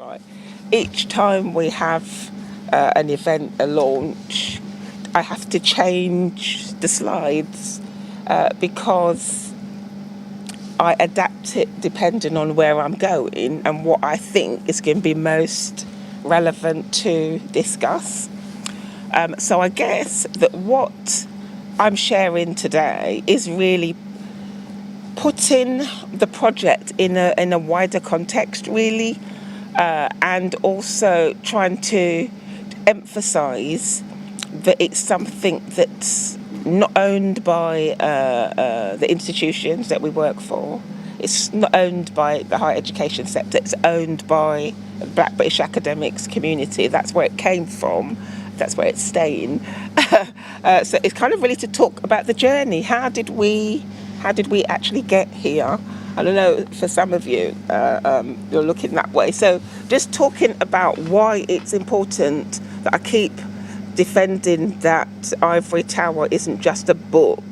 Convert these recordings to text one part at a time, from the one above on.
Right. Each time we have an event, a launch, I have to change the slides because I adapt it depending on where I'm going and what I think is going to be most relevant to discuss. So I guess that what I'm sharing today is really putting the project in a wider context, really, and also trying to emphasise that it's something that's not owned by the institutions that we work for. It's not owned by the higher education sector. It's owned by the Black British academics community. That's where it came from. That's where it's staying. So it's kind of really to talk about the journey. How did we actually get here? I don't know, for some of you, you're looking that way. So just talking about why it's important that I keep defending that Ivory Tower isn't just a book.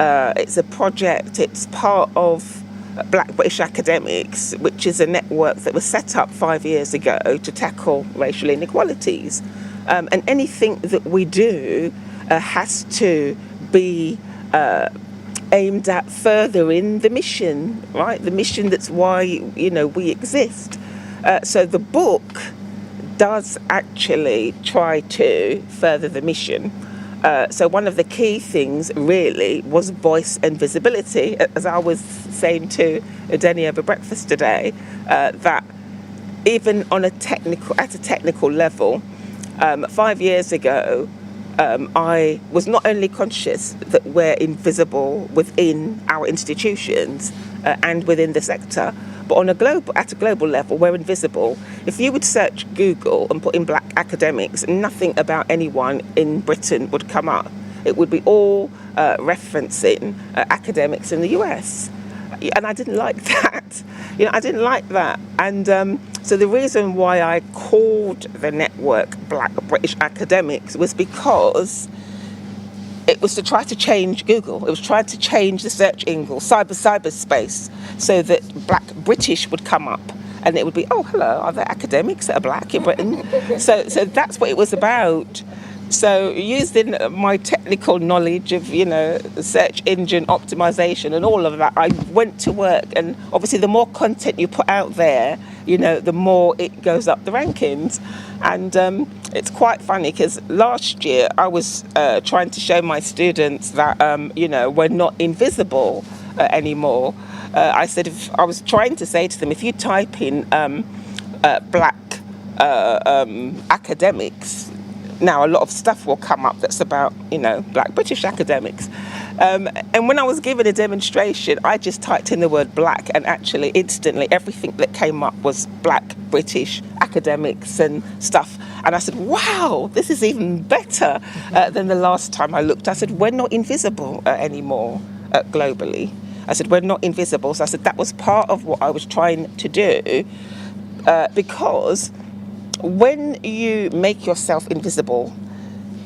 It's a project. It's part of Black British Academics, which is a network that was set up 5 years ago to tackle racial inequalities. And anything that we do has to be aimed at furthering the mission, right? The mission that's why, we exist. So the book does actually try to further the mission. So one of the key things really was voice and visibility, as I was saying to Denny over breakfast today, that even on at a technical level, 5 years ago, I was not only conscious that we're invisible within our institutions and within the sector, but at a global level, we're invisible. If you would search Google and put in Black academics, nothing about anyone in Britain would come up. It would be all referencing academics in the US. And I didn't like that. I didn't like that. And so the reason why I called the network Black British Academics was because it was to try to change Google. It was trying to change the search angle, cyberspace, so that Black British would come up. And it would be, oh, hello, are there academics that are Black in Britain? So that's what it was about. So using my technical knowledge of, search engine optimization and all of that, I went to work. And obviously the more content you put out there, the more it goes up the rankings. And it's quite funny because last year I was trying to show my students that, we're not invisible anymore. I was trying to say to them, if you type in Black academics, now a lot of stuff will come up that's about, Black British academics. And when I was given a demonstration, I just typed in the word Black, and actually instantly everything that came up was Black British academics and stuff. And I said, wow, this is even better than the last time I looked. I said, we're not invisible anymore globally. I said, we're not invisible. So I said, that was part of what I was trying to do because when you make yourself invisible,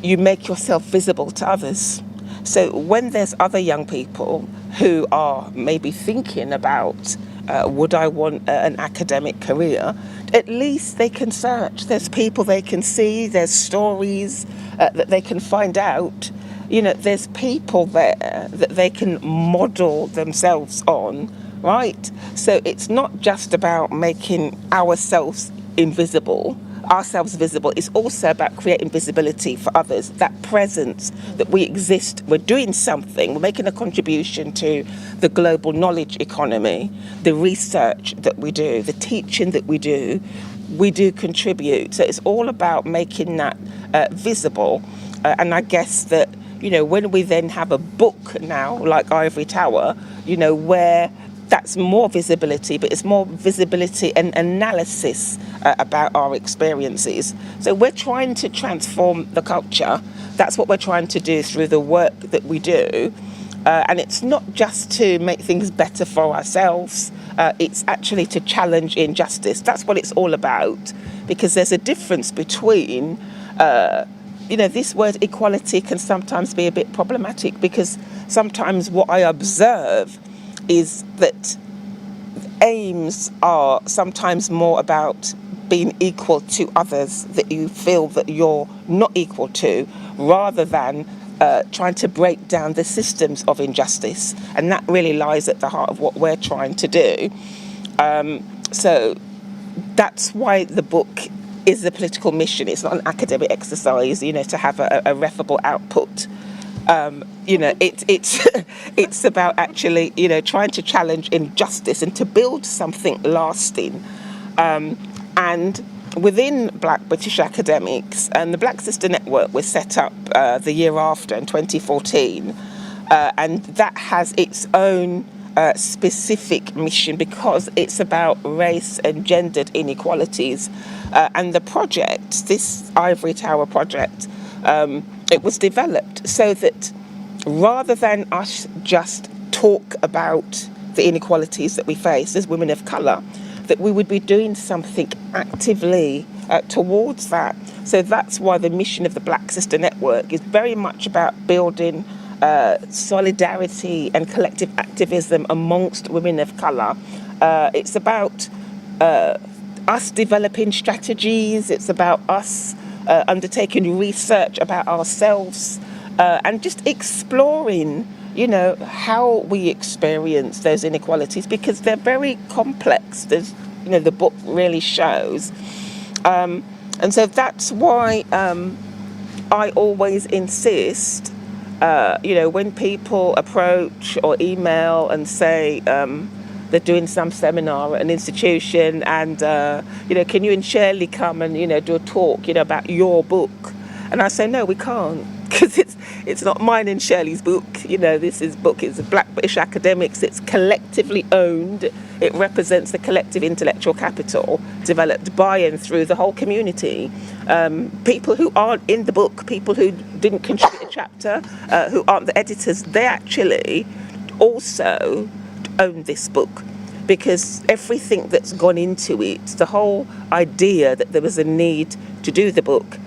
you make yourself visible to others. So when there's other young people who are maybe thinking about, would I want an academic career, at least they can search. There's people they can see, there's stories that they can find out. There's people there that they can model themselves on, right? So it's not just about making ourselves visible. It's also about creating visibility for others, that presence that we exist, we're doing something, we're making a contribution to the global knowledge economy, the research that we do, the teaching that we do contribute. So it's all about making that visible. And I guess that, when we then have a book now, like Ivory Tower, where that's more visibility, but it's more visibility and analysis about our experiences. So we're trying to transform the culture. That's what we're trying to do through the work that we do. And it's not just to make things better for ourselves. It's actually to challenge injustice. That's what it's all about. Because there's a difference between, this word equality can sometimes be a bit problematic, because sometimes what I observe is that aims are sometimes more about being equal to others that you feel that you're not equal to, rather than trying to break down the systems of injustice. And that really lies at the heart of what we're trying to do. So that's why the book is a political mission. It's not an academic exercise, to have a referable output. It's about actually, trying to challenge injustice and to build something lasting. And within Black British academics, and the Black Sister Network was set up the year after, in 2014, and that has its own specific mission, because it's about race and gendered inequalities. And the project, this Ivory Tower project, it was developed so that rather than us just talk about the inequalities that we face as women of colour, that we would be doing something actively towards that. So that's why the mission of the Black Sister Network is very much about building solidarity and collective activism amongst women of colour. It's about us developing strategies. It's about us undertaking research about ourselves and just exploring, how we experience those inequalities, because they're very complex. There's, the book really shows. And so that's why I always insist, when people approach or email and say they're doing some seminar at an institution and, can you and Shirley come and, do a talk, about your book? And I say, no, we can't, because it's not mine and Shirley's book. This book is Black British academics. It's collectively owned. It represents the collective intellectual capital developed by and through the whole community. People who aren't in the book, people who didn't contribute a chapter, who aren't the editors, they actually also own this book, because everything that's gone into it, the whole idea that there was a need to do the book,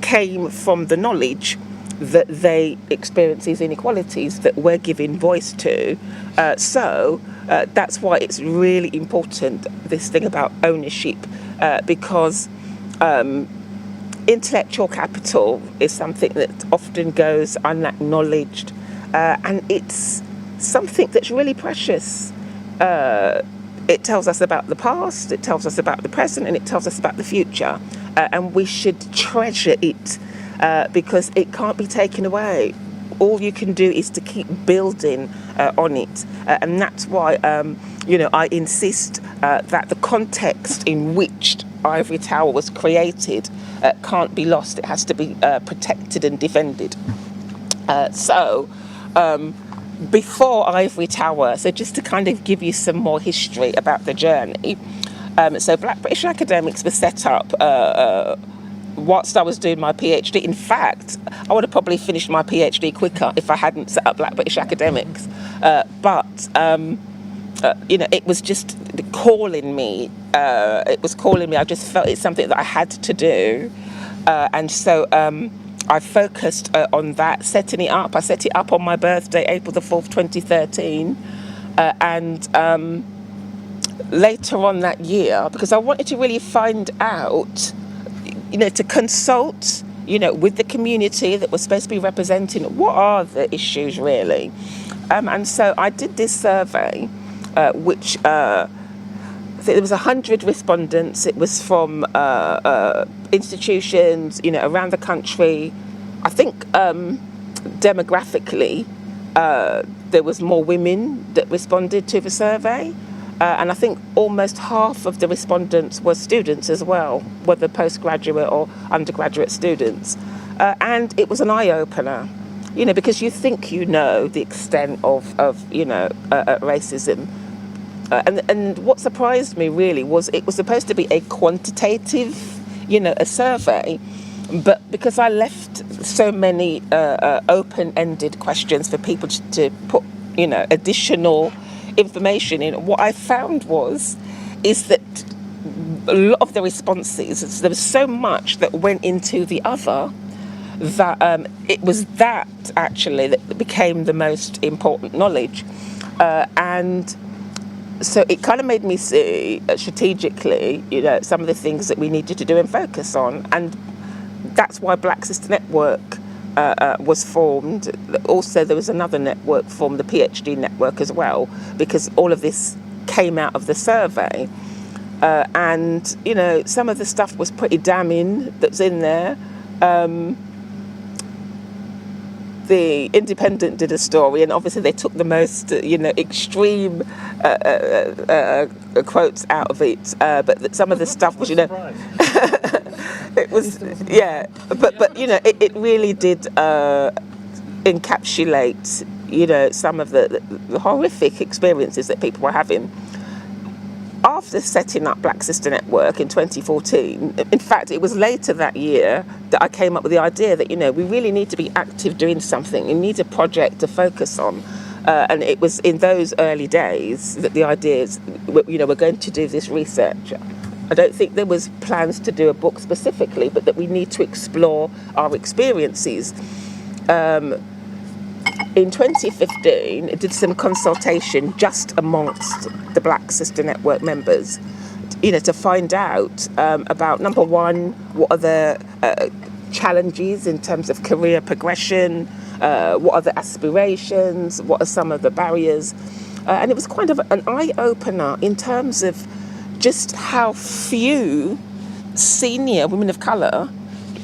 came from the knowledge that they experience these inequalities that we're giving voice to. So that's why it's really important, this thing about ownership, because intellectual capital is something that often goes unacknowledged, and it's something that's really precious. It tells us about the past, it tells us about the present, and it tells us about the future. And we should treasure it because it can't be taken away. All you can do is to keep building on it. And that's why, I insist that the context in which Ivory Tower was created can't be lost. It has to be protected and defended. Before Ivory Tower, so just to kind of give you some more history about the journey. So Black British Academics was set up whilst I was doing my PhD. In fact, I would have probably finished my PhD quicker if I hadn't set up Black British Academics. But it was just calling me. I just felt it's something that I had to do. And so I focused on that, setting it up. I set it up on my birthday, April the 4th, 2013. And later on that year, because I wanted to really find out, to consult, with the community that was supposed to be representing, what are the issues really? And so I did this survey, which I think there was 100 respondents. It was from institutions, around the country. I think demographically, there was more women that responded to the survey. And I think almost half of the respondents were students as well, whether postgraduate or undergraduate students. And it was an eye-opener, because you think the extent of racism. And what surprised me really was it was supposed to be a quantitative, a survey, but because I left so many open-ended questions for people to put, additional information in, what I found is that a lot of the responses, there was so much that went into the other, that it was that actually that became the most important knowledge. And So it kind of made me see strategically, some of the things that we needed to do and focus on. And that's why Black Sister Network was formed. Also, there was another network formed, the PhD network as well, because all of this came out of the survey. And, some of the stuff was pretty damning that's in there. The Independent did a story, and obviously they took the most, extreme quotes out of it. But some of the stuff was, it was, yeah. But it really did encapsulate, some of the horrific experiences that people were having. After setting up Black Sister Network in 2014, in fact, it was later that year that I came up with the idea that, we really need to be active doing something. We need a project to focus on. And it was in those early days that the ideas, we're going to do this research. I don't think there was plans to do a book specifically, but that we need to explore our experiences. In 2015, it did some consultation just amongst the Black Sister Network members, to find out about, number one, what are the challenges in terms of career progression, what are the aspirations, what are some of the barriers. And it was kind of an eye-opener in terms of just how few senior women of colour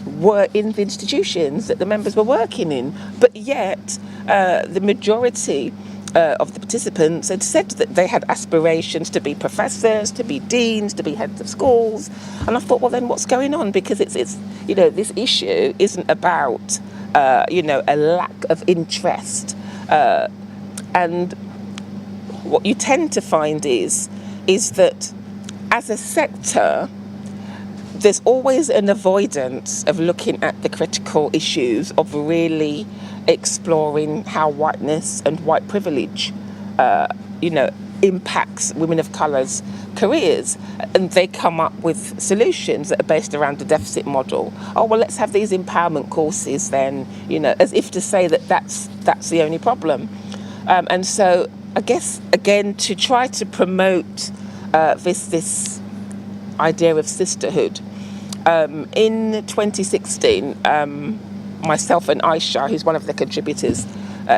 were in the institutions that the members were working in. But yet, the majority of the participants had said that they had aspirations to be professors, to be deans, to be heads of schools. And I thought, well, then what's going on? Because it's this issue isn't about, a lack of interest. And what you tend to find is that as a sector, there's always an avoidance of looking at the critical issues of really exploring how whiteness and white privilege, impacts women of colour's careers. And they come up with solutions that are based around the deficit model. Oh, well, let's have these empowerment courses then, as if to say that that's the only problem. And so I guess, again, to try to promote this idea of sisterhood, in 2016, myself and Aisha, who's one of the contributors,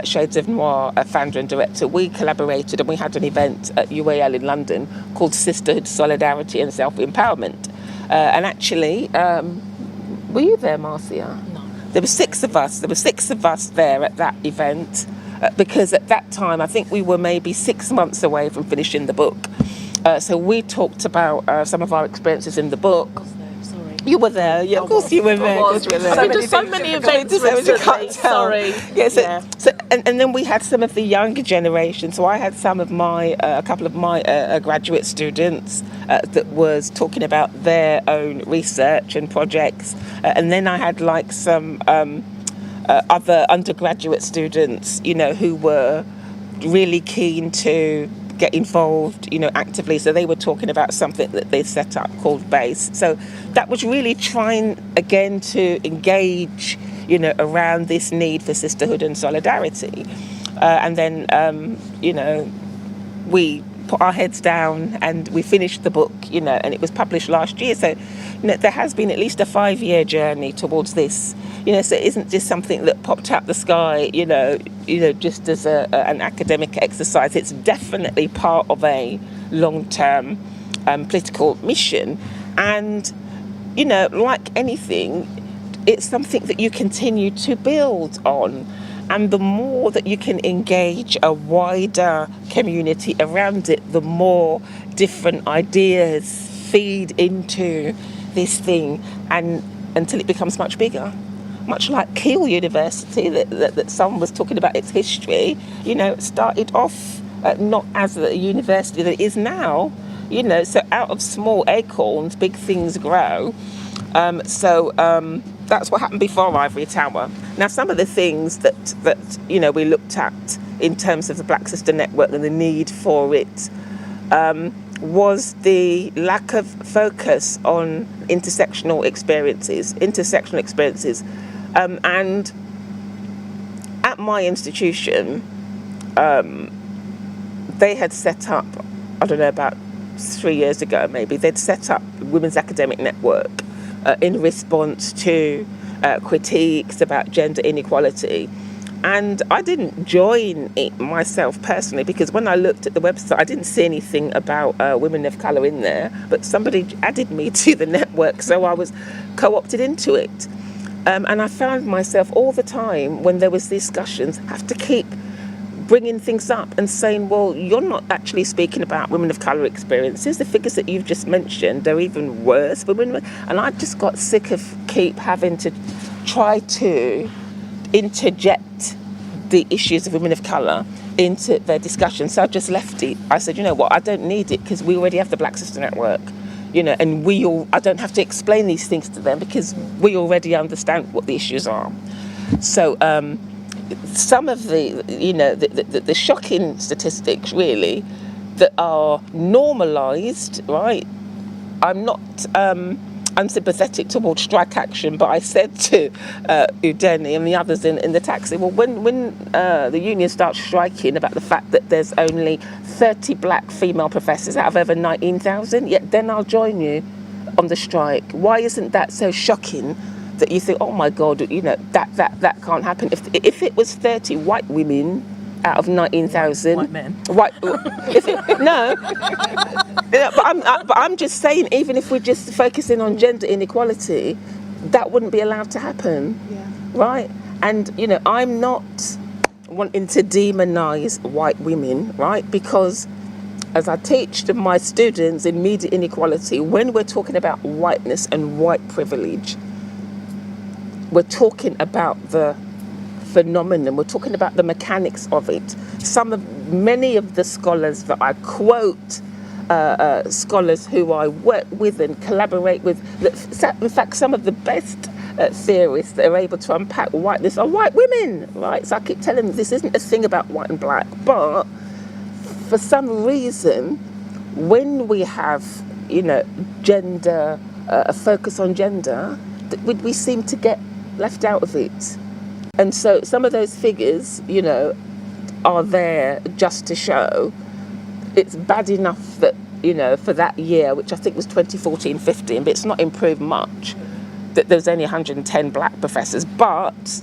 Shades of Noir, founder and director, we collaborated and we had an event at UAL in London called Sisterhood, Solidarity and Self-Empowerment. And actually, were you there, Marcia? No. There were six of us there at that event, because at that time, I think we were maybe 6 months away from finishing the book. So we talked about some of our experiences in the book. You were there, yeah. Of course you were there. I've been to so many events recently. Sorry. Yeah. So and then we had some of the younger generation. So I had some of my a couple of my graduate students that was talking about their own research and projects, and then I had like some other undergraduate students, who were really keen to get involved, actively. So they were talking about something that they set up called BASE. So that was really trying, again, to engage, around this need for sisterhood and solidarity. And then, we put our heads down and we finished the book, and it was published last year. So, there has been at least a 5-year journey towards this. So it isn't just something that popped out the sky, just as an academic exercise. It's definitely part of a long-term political mission. And, like anything, it's something that you continue to build on. And the more that you can engage a wider community around it, the more different ideas feed into this thing, and until it becomes much bigger. Much like Keele University, that someone was talking about its history, it started off not as a university that it is now, so out of small acorns, big things grow. That's what happened before Ivory Tower. Now, some of the things that we looked at in terms of the Black Sister Network and the need for it was the lack of focus on intersectional experiences. And at my institution, they had set up I don't know, about 3 years ago maybe, they'd set up Women's Academic Network in response to critiques about gender inequality. And I didn't join it myself personally, because when I looked at the website, I didn't see anything about women of colour in there, but somebody added me to the network, so I was co-opted into it. And I found myself all the time when there was discussions have to keep bringing things up and saying, well, you're not actually speaking about women of colour experiences. The figures that you've just mentioned are even worse for women. And I just got sick of keep having to try to interject the issues of women of colour into their discussion. So I just left it. I said, you know what, I don't need it, because we already have the Black Sister Network, you know, and I don't have to explain these things to them, because we already understand what the issues are. So some of the shocking statistics really that are normalised, right? I'm not unsympathetic towards strike action, but I said to Udeni and the others in the taxi, well, when the union starts striking about the fact that there's only 30 black female professors out of over 19,000, yet then I'll join you on the strike. Why isn't that so shocking that you think, oh my God, you know, that can't happen? If it was 30 white women out of 19,000, white men, no, but I'm just saying, even if we're just focusing on gender inequality, that wouldn't be allowed to happen, right? And you know, I'm not wanting to demonise white women, right? Because as I teach to my students in media inequality, when we're talking about whiteness and white privilege, we're talking about the phenomenon, we're talking about the mechanics of it. Many of the scholars that I quote, scholars who I work with and collaborate with, in fact, some of the best theorists that are able to unpack whiteness are white women, right? So I keep telling them this isn't a thing about white and black, but for some reason, when we have, you know, gender, a focus on gender, we seem to get left out of it. And so some of those figures, you know, are there just to show it's bad enough that, you know, for that year, which I think was 2014-15, but it's not improved much, that there's only 110 black professors. But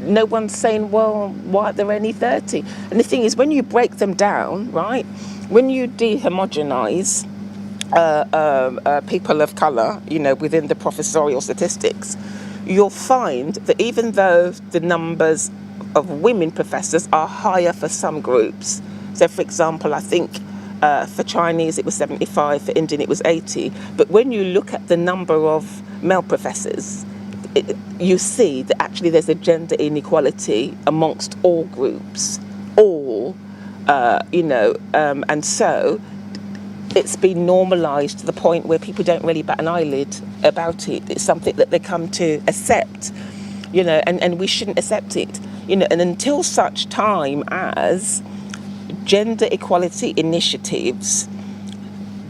no one's saying, well, why are there only 30? And the thing is, when you break them down, right, when you de-homogenise people of colour, you know, within the professorial statistics, you'll find that even though the numbers of women professors are higher for some groups, so for example, I think for Chinese it was 75, for Indian it was 80, but when you look at the number of male professors, you see that actually there's a gender inequality amongst all groups, and so it's been normalised to the point where people don't really bat an eyelid about it. It's something that they come to accept, you know, and we shouldn't accept it, you know. And until such time as gender equality initiatives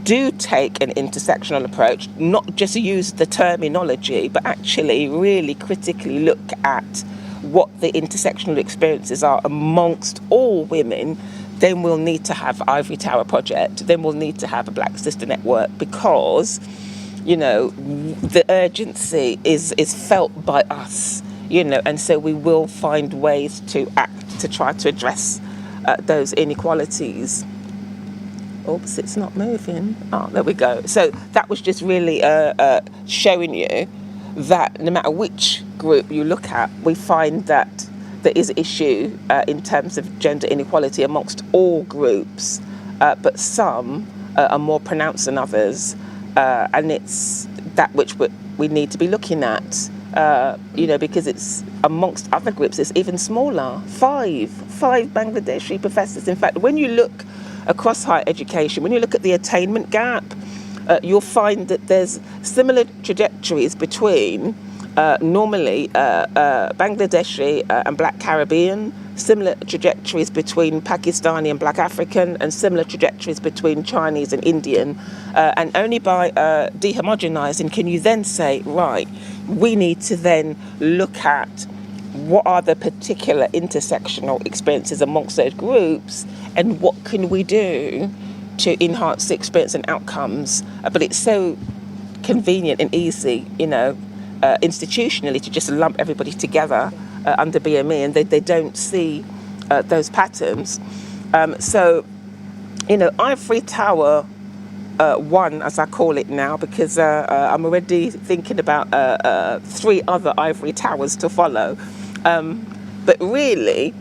do take an intersectional approach, not just use the terminology, but actually really critically look at what the intersectional experiences are amongst all women, then we'll need to have Ivory Tower Project, then we'll need to have a Black Sister Network, because, you know, the urgency is felt by us, you know, and so we will find ways to act to try to address those inequalities. Oops, it's not moving. Oh, there we go. So that was just really showing you that no matter which group you look at, we find that there is an issue in terms of gender inequality amongst all groups, but some are more pronounced than others, and it's that which we need to be looking at, you know, because it's amongst other groups, it's even smaller. Five Bangladeshi professors. In fact, when you look across higher education, when you look at the attainment gap, you'll find that there's similar trajectories between normally Bangladeshi and Black Caribbean, similar trajectories between Pakistani and Black African, and similar trajectories between Chinese and Indian. And only by dehomogenizing can you then say, right, we need to then look at what are the particular intersectional experiences amongst those groups, and what can we do to enhance the experience and outcomes, but it's so convenient and easy, institutionally, to just lump everybody together under BME, and they don't see those patterns. Ivory Tower 1, as I call it now, because I'm already thinking about 3 other ivory towers to follow. But really,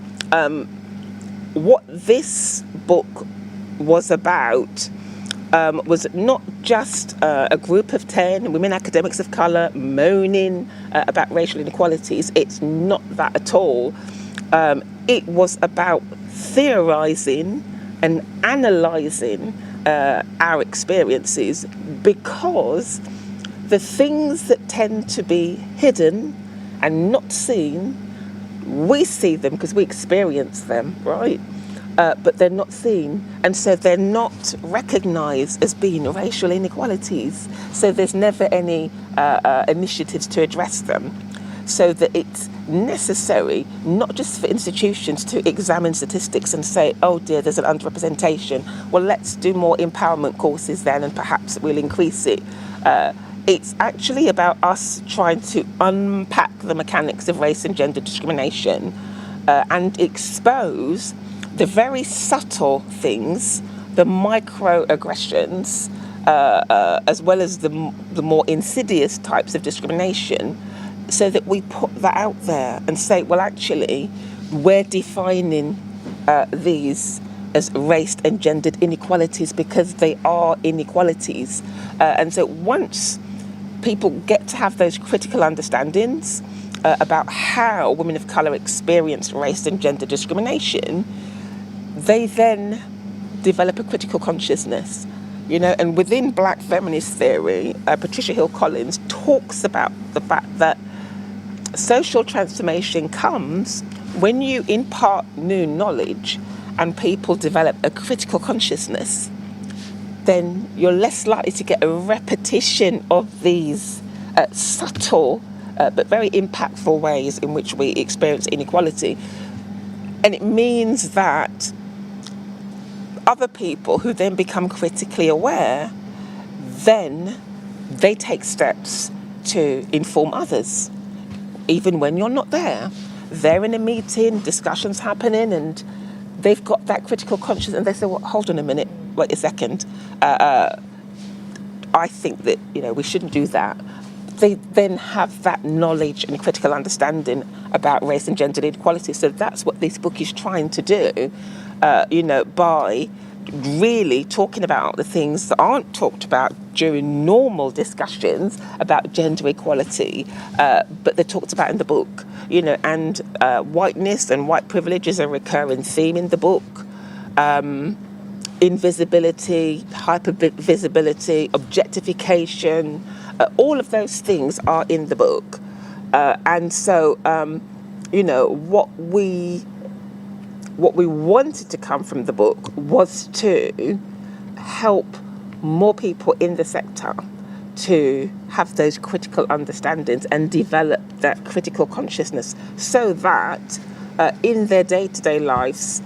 what this book was about was not just a group of 10 women academics of colour moaning about racial inequalities. It's not that at all. It was about theorising and analysing our experiences, because the things that tend to be hidden and not seen, we see them because we experience them, right? But they're not seen, and so they're not recognised as being racial inequalities. So there's never any initiatives to address them. So that it's necessary, not just for institutions to examine statistics and say, oh dear, there's an underrepresentation. Well, let's do more empowerment courses then, and perhaps we'll increase it. It's actually about us trying to unpack the mechanics of race and gender discrimination and expose the very subtle things, the microaggressions, as well as the more insidious types of discrimination, so that we put that out there and say, well, actually, we're defining these as race and gendered inequalities because they are inequalities. And so once people get to have those critical understandings about how women of colour experience race and gender discrimination, they then develop a critical consciousness. And within Black feminist theory, Patricia Hill Collins talks about the fact that social transformation comes when you impart new knowledge and people develop a critical consciousness. Then you're less likely to get a repetition of these subtle but very impactful ways in which we experience inequality. And it means that other people who then become critically aware, then they take steps to inform others. Even when you're not there, they're in a meeting, discussions happening, and they've got that critical consciousness, and they say, well, hold on a minute, wait a second. I think that, we shouldn't do that. They then have that knowledge and critical understanding about race and gender inequality. So that's what this book is trying to do, by really talking about the things that aren't talked about during normal discussions about gender equality, but they're talked about in the book, and whiteness and white privilege is a recurring theme in the book. Invisibility, hypervisibility, objectification, all of those things are in the book. And so, what we wanted to come from the book was to help more people in the sector to have those critical understandings and develop that critical consciousness, so that in their day-to-day lives,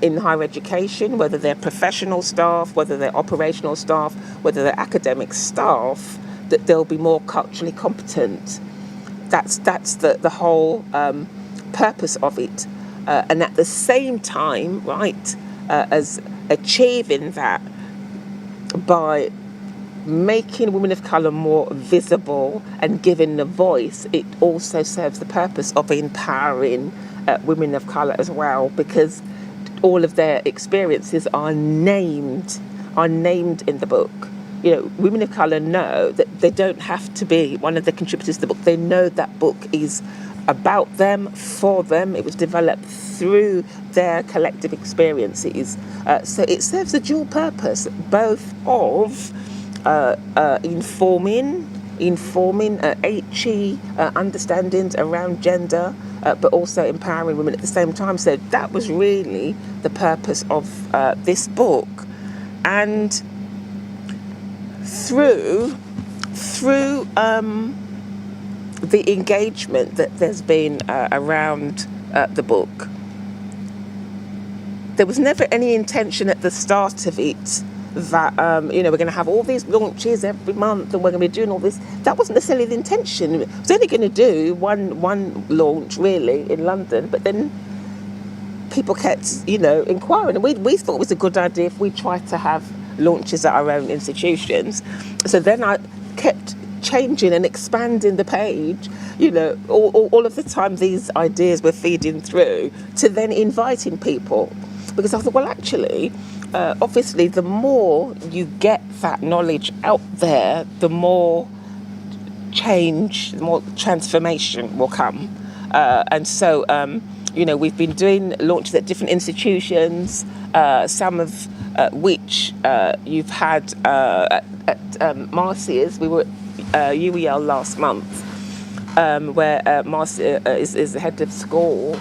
in higher education, whether they're professional staff, whether they're operational staff, whether they're academic staff, that they'll be more culturally competent. That's the whole purpose of it. And at the same time, right, as achieving that by making women of colour more visible and giving the voice, it also serves the purpose of empowering women of colour as well, because all of their experiences are named in the book. Women of colour know that they don't have to be one of the contributors to the book. They know that book is about them, for them. It was developed through their collective experiences. So it serves a dual purpose, both of informing HE understandings around gender, but also empowering women at the same time. So that was really the purpose of this book. And through the engagement that there's been around the book, there was never any intention at the start of it that, we're going to have all these launches every month and we're going to be doing all this. That wasn't necessarily the intention. It was only going to do one launch, really, in London, but then people kept, inquiring. And we thought it was a good idea if we tried to have launches at our own institutions. So then I kept changing and expanding the page, all of the time these ideas were feeding through to then inviting people. Because I thought, well, actually, obviously, the more you get that knowledge out there, the more change, the more transformation will come. And so, we've been doing launches at different institutions, some of which you've had at Marcia's. We were at UEL last month, where Marcia is the head of school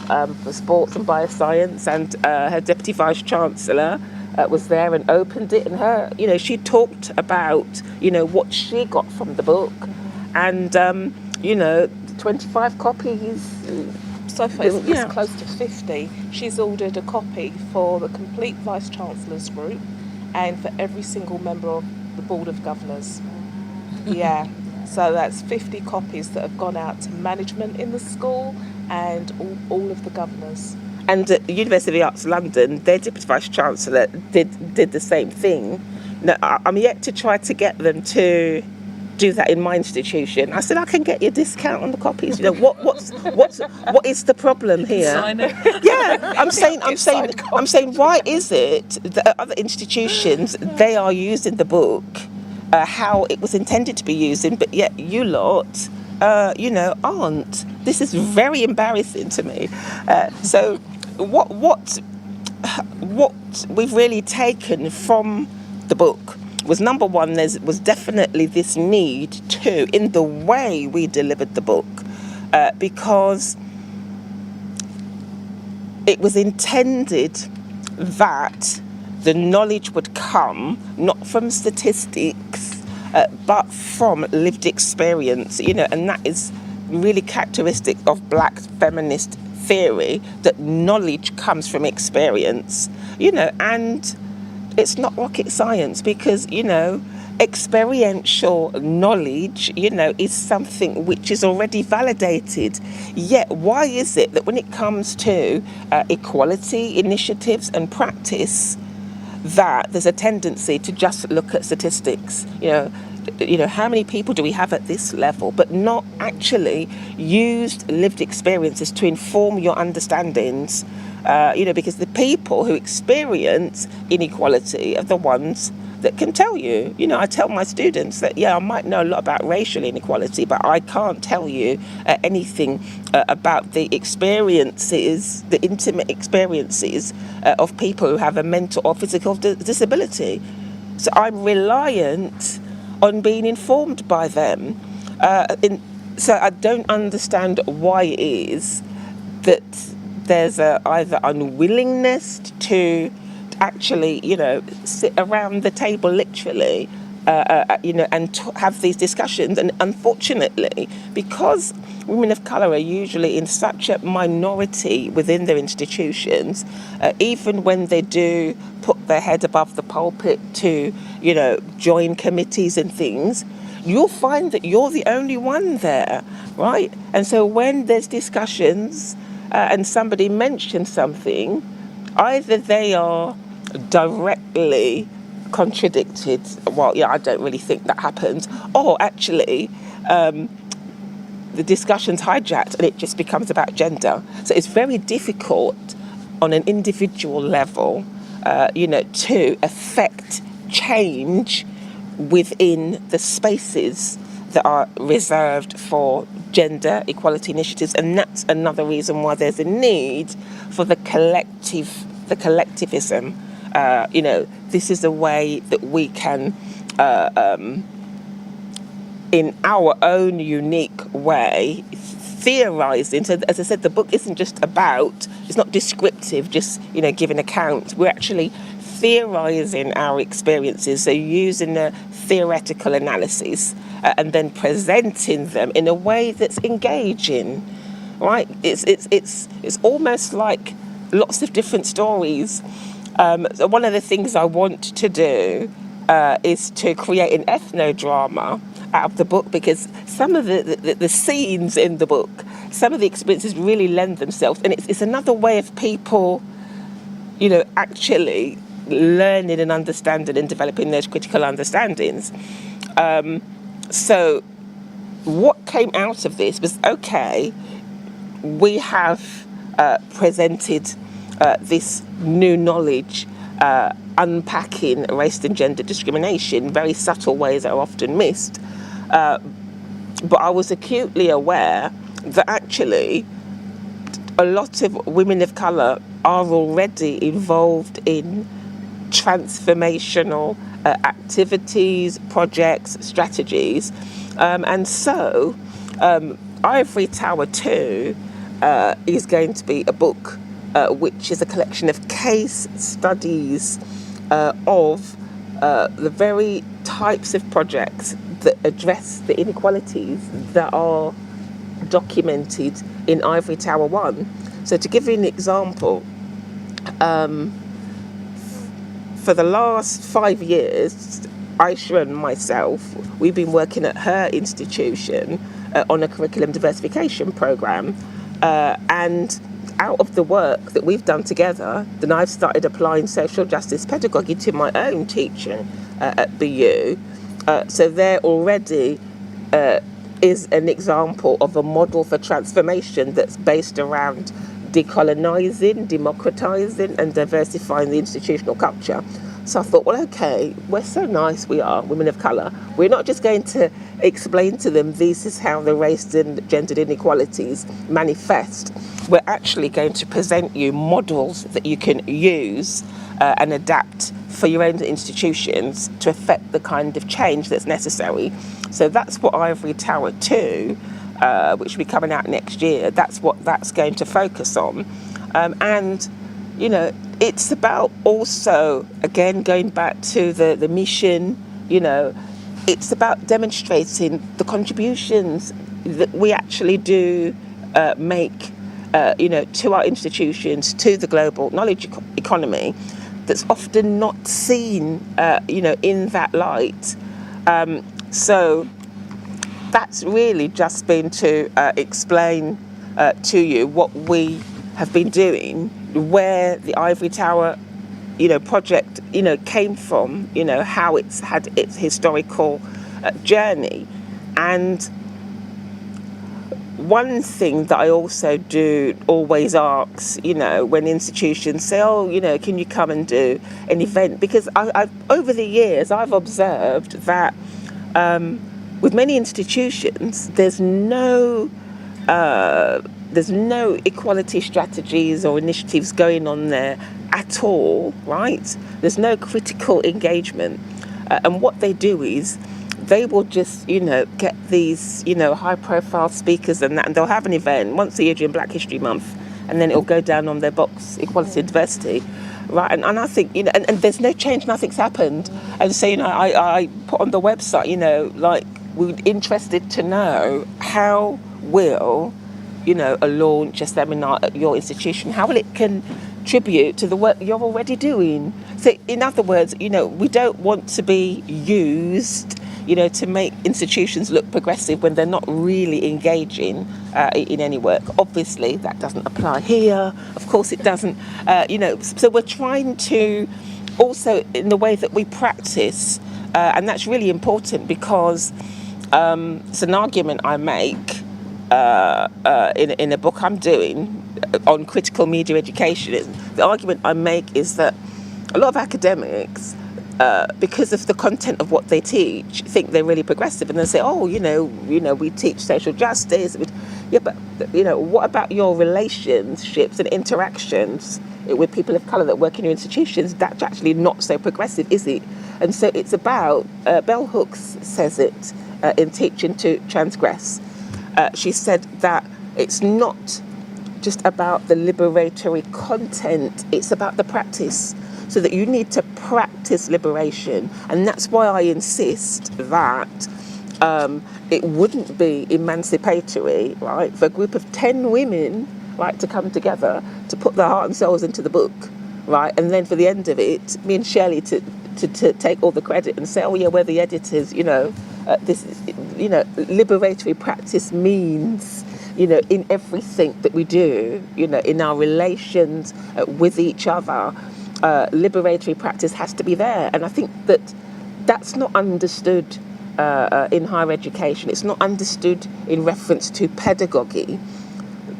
for sports and bioscience, and her deputy vice chancellor was there and opened it, and her, she talked about, what she got from the book, and 25 copies. So far, it's close to 50. She's ordered a copy for the complete Vice Chancellors group and for every single member of the Board of Governors. Yeah, so that's 50 copies that have gone out to management in the school and all of the governors. And at the University of the Arts London, their Deputy Vice Chancellor did the same thing. Now, I'm yet to try to get them to do that in my institution. I said, I can get you a discount on the copies. What is the problem here? Sign it. Yeah, I'm saying, why is it that other institutions, they are using the book how it was intended to be used, but yet you lot, aren't. This is very embarrassing to me. So what we've really taken from the book was, number one, there was definitely this need to, in the way we delivered the book, because it was intended that the knowledge would come not from statistics, but from lived experience, and that is really characteristic of Black feminist theory, that knowledge comes from experience, and it's not rocket science, because, experiential knowledge, is something which is already validated. Yet, why is it that when it comes to equality initiatives and practice, that there's a tendency to just look at statistics? How many people do we have at this level, but not actually used lived experiences to inform your understandings? Because the people who experience inequality are the ones that can tell you. I tell my students that, I might know a lot about racial inequality, but I can't tell you anything about the experiences, the intimate experiences of people who have a mental or physical disability. So I'm reliant on being informed by them. So I don't understand why it is that there's either unwillingness to actually, sit around the table literally, and have these discussions. And unfortunately, because women of colour are usually in such a minority within their institutions, even when they do put their head above the pulpit to, join committees and things, you'll find that you're the only one there, right? And so when there's discussions, and somebody mentions something, either they are directly contradicted, I don't really think that happens, or actually the discussion's hijacked and it just becomes about gender. So it's very difficult on an individual level, to affect change within the spaces that are reserved for gender equality initiatives, and that's another reason why there's a need for the collectivism. This is a way that we can, in our own unique way, theorise into. As I said, the book isn't just about. It's not descriptive, just giving accounts. We're actually theorising our experiences, so using a theoretical analysis and then presenting them in a way that's engaging, right? It's almost like lots of different stories So one of the things I want to do is to create an ethno-drama out of the book, because some of the scenes in the book, some of the experiences really lend themselves, and it's another way of people, actually learning and understanding and developing those critical understandings. So what came out of this was, okay, we have presented this new knowledge, unpacking race and gender discrimination, very subtle ways that are often missed. But I was acutely aware that actually a lot of women of colour are already involved in transformational activities, projects, strategies. And so Ivory Tower 2 is going to be a book which is a collection of case studies of the very types of projects that address the inequalities that are documented in Ivory Tower 1. So to give you an example, for the last 5 years, Aisha and myself, we've been working at her institution on a curriculum diversification programme, and out of the work that we've done together, then I've started applying social justice pedagogy to my own teaching at BU. So there already is an example of a model for transformation that's based around decolonising, democratising and diversifying the institutional culture. So I thought, well, okay, we're so nice, we are, women of colour. We're not just going to explain to them this is how the race and gendered inequalities manifest. We're actually going to present you models that you can use and adapt for your own institutions to affect the kind of change that's necessary. So that's what Ivory Tower 2, which will be coming out next year, that's what that's going to focus on. And, it's about also, again, going back to the mission, it's about demonstrating the contributions that we actually do make, to our institutions, to the global knowledge economy, that's often not seen, in that light. So that's really just been to explain to you what we have been doing, where the Ivory Tower, project, came from, how it's had its historical journey. And one thing that I also do always ask, when institutions say, can you come and do an event? Because I've over the years, I've observed that with many institutions, there's no equality strategies or initiatives going on there at all, right? There's no critical engagement. And what they do is they will just, get these, high-profile speakers and that, and they'll have an event once a year during Black History Month, and then it'll go down on their box, equality and diversity, right? And I think, and there's no change, nothing's happened. And so, I put on the website, we're interested to know how will, a launch, a seminar at your institution, how will it contribute to the work you're already doing? So in other words, we don't want to be used, to make institutions look progressive when they're not really engaging in any work. Obviously, that doesn't apply here. Of course it doesn't. So we're trying to also, in the way that we practice, and that's really important because it's an argument I make in a book I'm doing on critical media education. The argument I make is that a lot of academics, because of the content of what they teach, think they're really progressive, and they say, we teach social justice. Yeah, but what about your relationships and interactions with people of colour that work in your institutions? That's actually not so progressive, is it? And so it's about, Bell Hooks says it in Teaching to Transgress. She said that it's not just about the liberatory content, it's about the practice. So that you need to practice liberation. And that's why I insist that it wouldn't be emancipatory, right, for a group of 10 women, right, to come together, to put their heart and souls into the book, right? And then for the end of it, me and Shelley to take all the credit and say, oh yeah, we're the editors, this is, liberatory practice means, in everything that we do, in our relations with each other, liberatory practice has to be there. And I think that that's not understood in higher education. It's not understood in reference to pedagogy,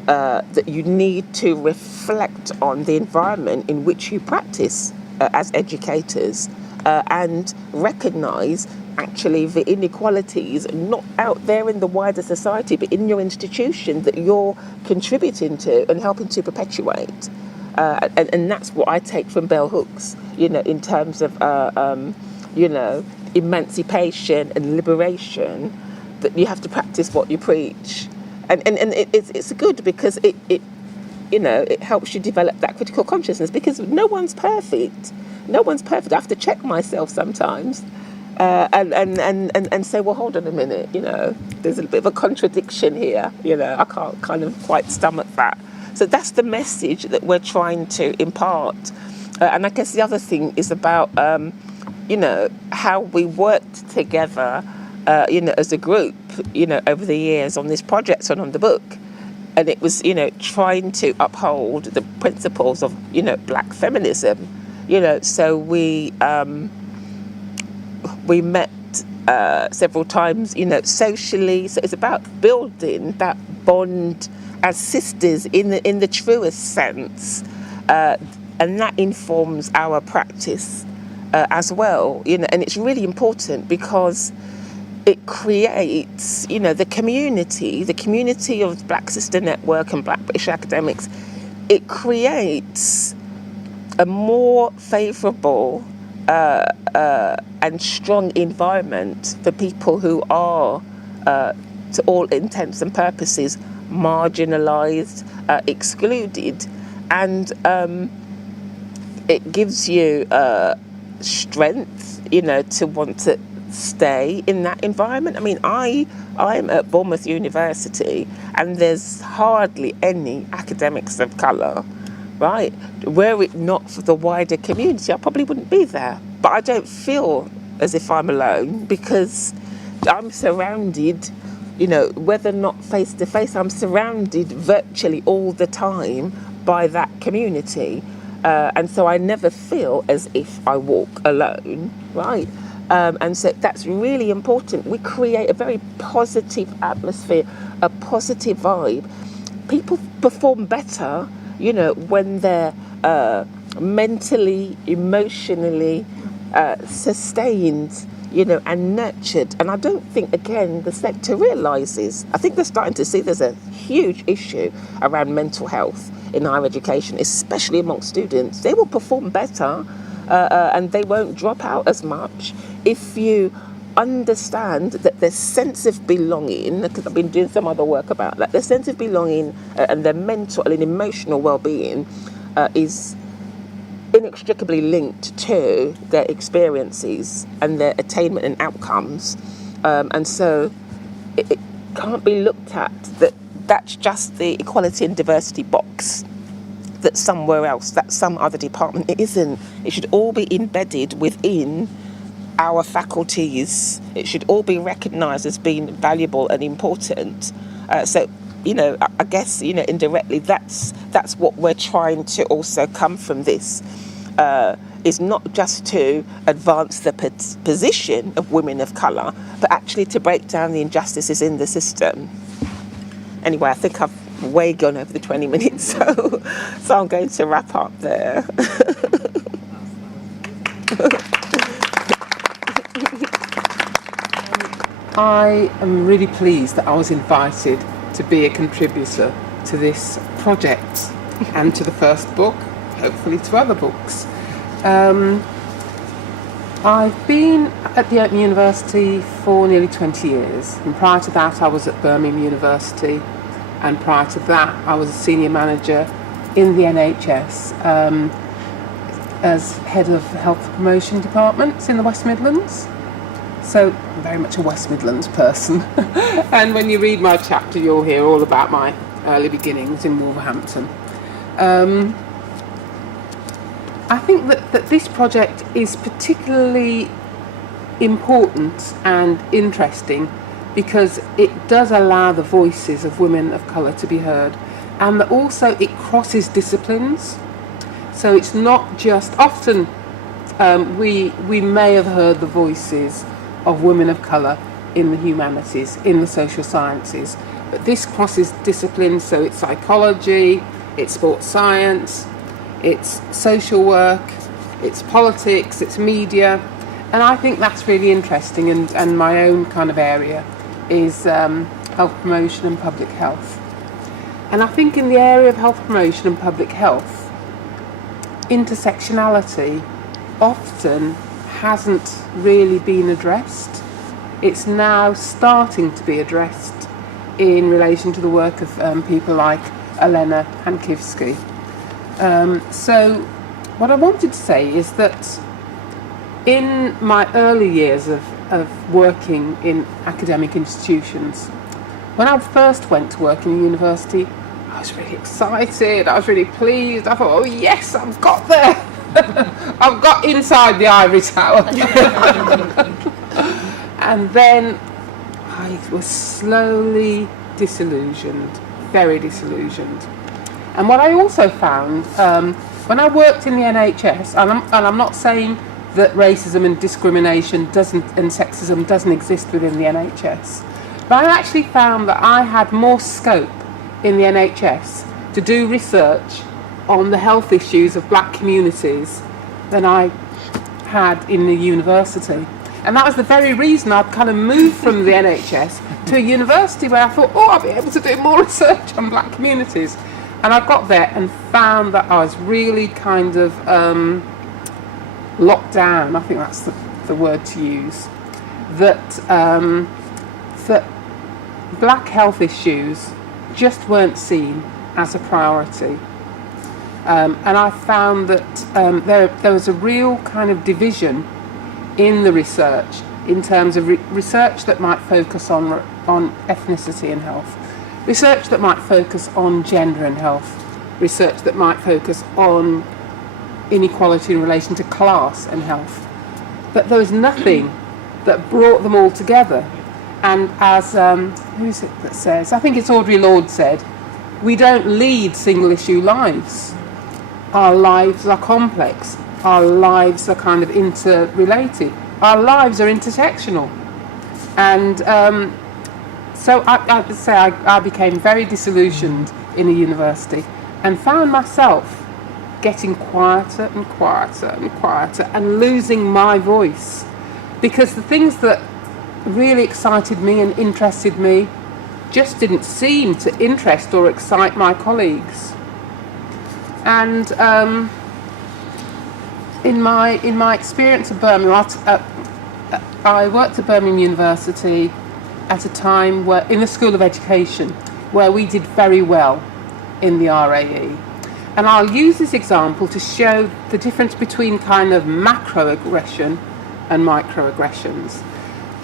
that you need to reflect on the environment in which you practice as educators, and recognise actually the inequalities not out there in the wider society but in your institution that you're contributing to and helping to perpetuate. And that's what I take from bell hooks, in terms of emancipation and liberation, that you have to practice what you preach. And it's good because it helps you develop that critical consciousness, because no one's perfect. No one's perfect. I have to check myself sometimes, and say, well, hold on a minute, there's a bit of a contradiction here. I can't kind of quite stomach that. So that's the message that we're trying to impart. And I guess the other thing is about, how we worked together, as a group, over the years on this project and on the book. And it was, trying to uphold the principles of, black feminism. So we met several times, socially. So it's about building that bond as sisters in the truest sense, and that informs our practice as well. And it's really important because it creates, the community of Black Sister Network and Black British academics. It creates a more favourable and strong environment for people who are, to all intents and purposes, marginalised, excluded, and it gives you strength, to want to stay in that environment. I mean, I'm at Bournemouth University, and there's hardly any academics of colour, right? Were it not for the wider community, I probably wouldn't be there. But I don't feel as if I'm alone, because I'm surrounded, whether or not face to face, I'm surrounded virtually all the time by that community. And so I never feel as if I walk alone, right? And so that's really important. We create a very positive atmosphere, a positive vibe. People perform better, when they're mentally, emotionally sustained, and nurtured. And I don't think, again, the sector realises. I think they're starting to see there's a huge issue around mental health in higher education, especially amongst students. They will perform better and they won't drop out as much if you understand that their sense of belonging, because I've been doing some other work about that, their sense of belonging and their mental and emotional well-being is inextricably linked to their experiences and their attainment and outcomes. And so it can't be looked at that that's just the equality and diversity box that's somewhere else, that's some other department. It isn't. It should all be embedded within our faculties. It should all be recognised as being valuable and important. So, I guess, indirectly, that's what we're trying to also come from this. Is not just to advance the position of women of colour, but actually to break down the injustices in the system. Anyway, I think I've way gone over the 20 minutes, so I'm going to wrap up there. I am really pleased that I was invited to be a contributor to this project and to the first book, hopefully to other books. I've been at the Open University for nearly 20 years, and prior to that I was at Birmingham University, and prior to that I was a senior manager in the NHS as head of health promotion departments in the West Midlands. So I'm very much a West Midlands person. And when you read my chapter, you'll hear all about my early beginnings in Wolverhampton. I think that this project is particularly important and interesting because it does allow the voices of women of colour to be heard, and that also it crosses disciplines. So it's not just often we may have heard the voices of women of colour in the humanities, in the social sciences, but this crosses disciplines. So it's psychology, it's sports science, it's social work, it's politics, it's media. And I think that's really interesting, and my own kind of area is health promotion and public health. And I think in the area of health promotion and public health, intersectionality often hasn't really been addressed. It's now starting to be addressed in relation to the work of people like Elena Hankivsky. So what I wanted to say is that in my early years of working in academic institutions, when I first went to work in a university, I was really excited, I was really pleased. I thought, oh yes, I've got there. I've got inside the Ivory Tower. And then I was slowly disillusioned, very disillusioned. And what I also found, when I worked in the NHS, and I'm not saying that racism and discrimination and sexism doesn't exist within the NHS, but I actually found that I had more scope in the NHS to do research on the health issues of black communities than I had in the university. And that was the very reason I'd kind of moved from the NHS to a university where I thought, oh, I'll be able to do more research on black communities. And I got there and found that I was really kind of locked down, I think that's the word to use, that black health issues just weren't seen as a priority. And I found that there was a real kind of division in the research in terms of research that might focus on ethnicity and health, research that might focus on gender and health, research that might focus on inequality in relation to class and health. But there was nothing that brought them all together. And as, who is it that says, I think it's Audre Lorde said, we don't lead single issue lives. Our lives are complex. Our lives are kind of interrelated. Our lives are intersectional. And so I would say I became very disillusioned in a university and found myself getting quieter and quieter and quieter and losing my voice, because the things that really excited me and interested me just didn't seem to interest or excite my colleagues. And in my experience at Birmingham, I worked at Birmingham University at a time where, in the School of Education, where we did very well in the RAE. And I'll use this example to show the difference between kind of macroaggression and microaggressions.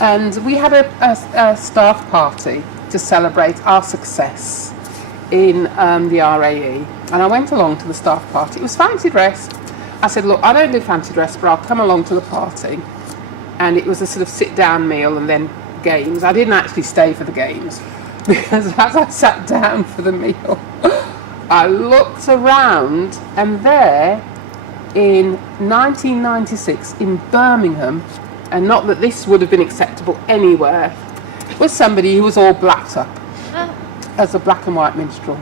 And we had a staff party to celebrate our success in the RAE. And I went along to the staff party. It was fancy dress. I said, look, I don't do fancy dress, but I'll come along to the party. And it was a sort of sit-down meal and then games. I didn't actually stay for the games, because as I sat down for the meal, I looked around, and there in 1996 in Birmingham, and not that this would have been acceptable anywhere, was somebody who was all blacked up as a black and white minstrel.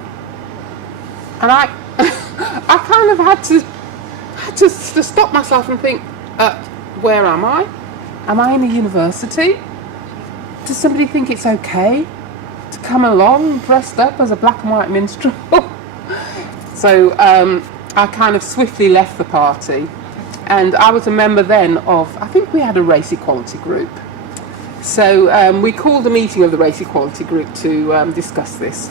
And I kind of had to stop myself and think, where am I? Am I in a university? Does somebody think it's okay to come along dressed up as a black and white minstrel? So I kind of swiftly left the party, and I was a member then of, I think we had a race equality group. So we called a meeting of the race equality group to discuss this.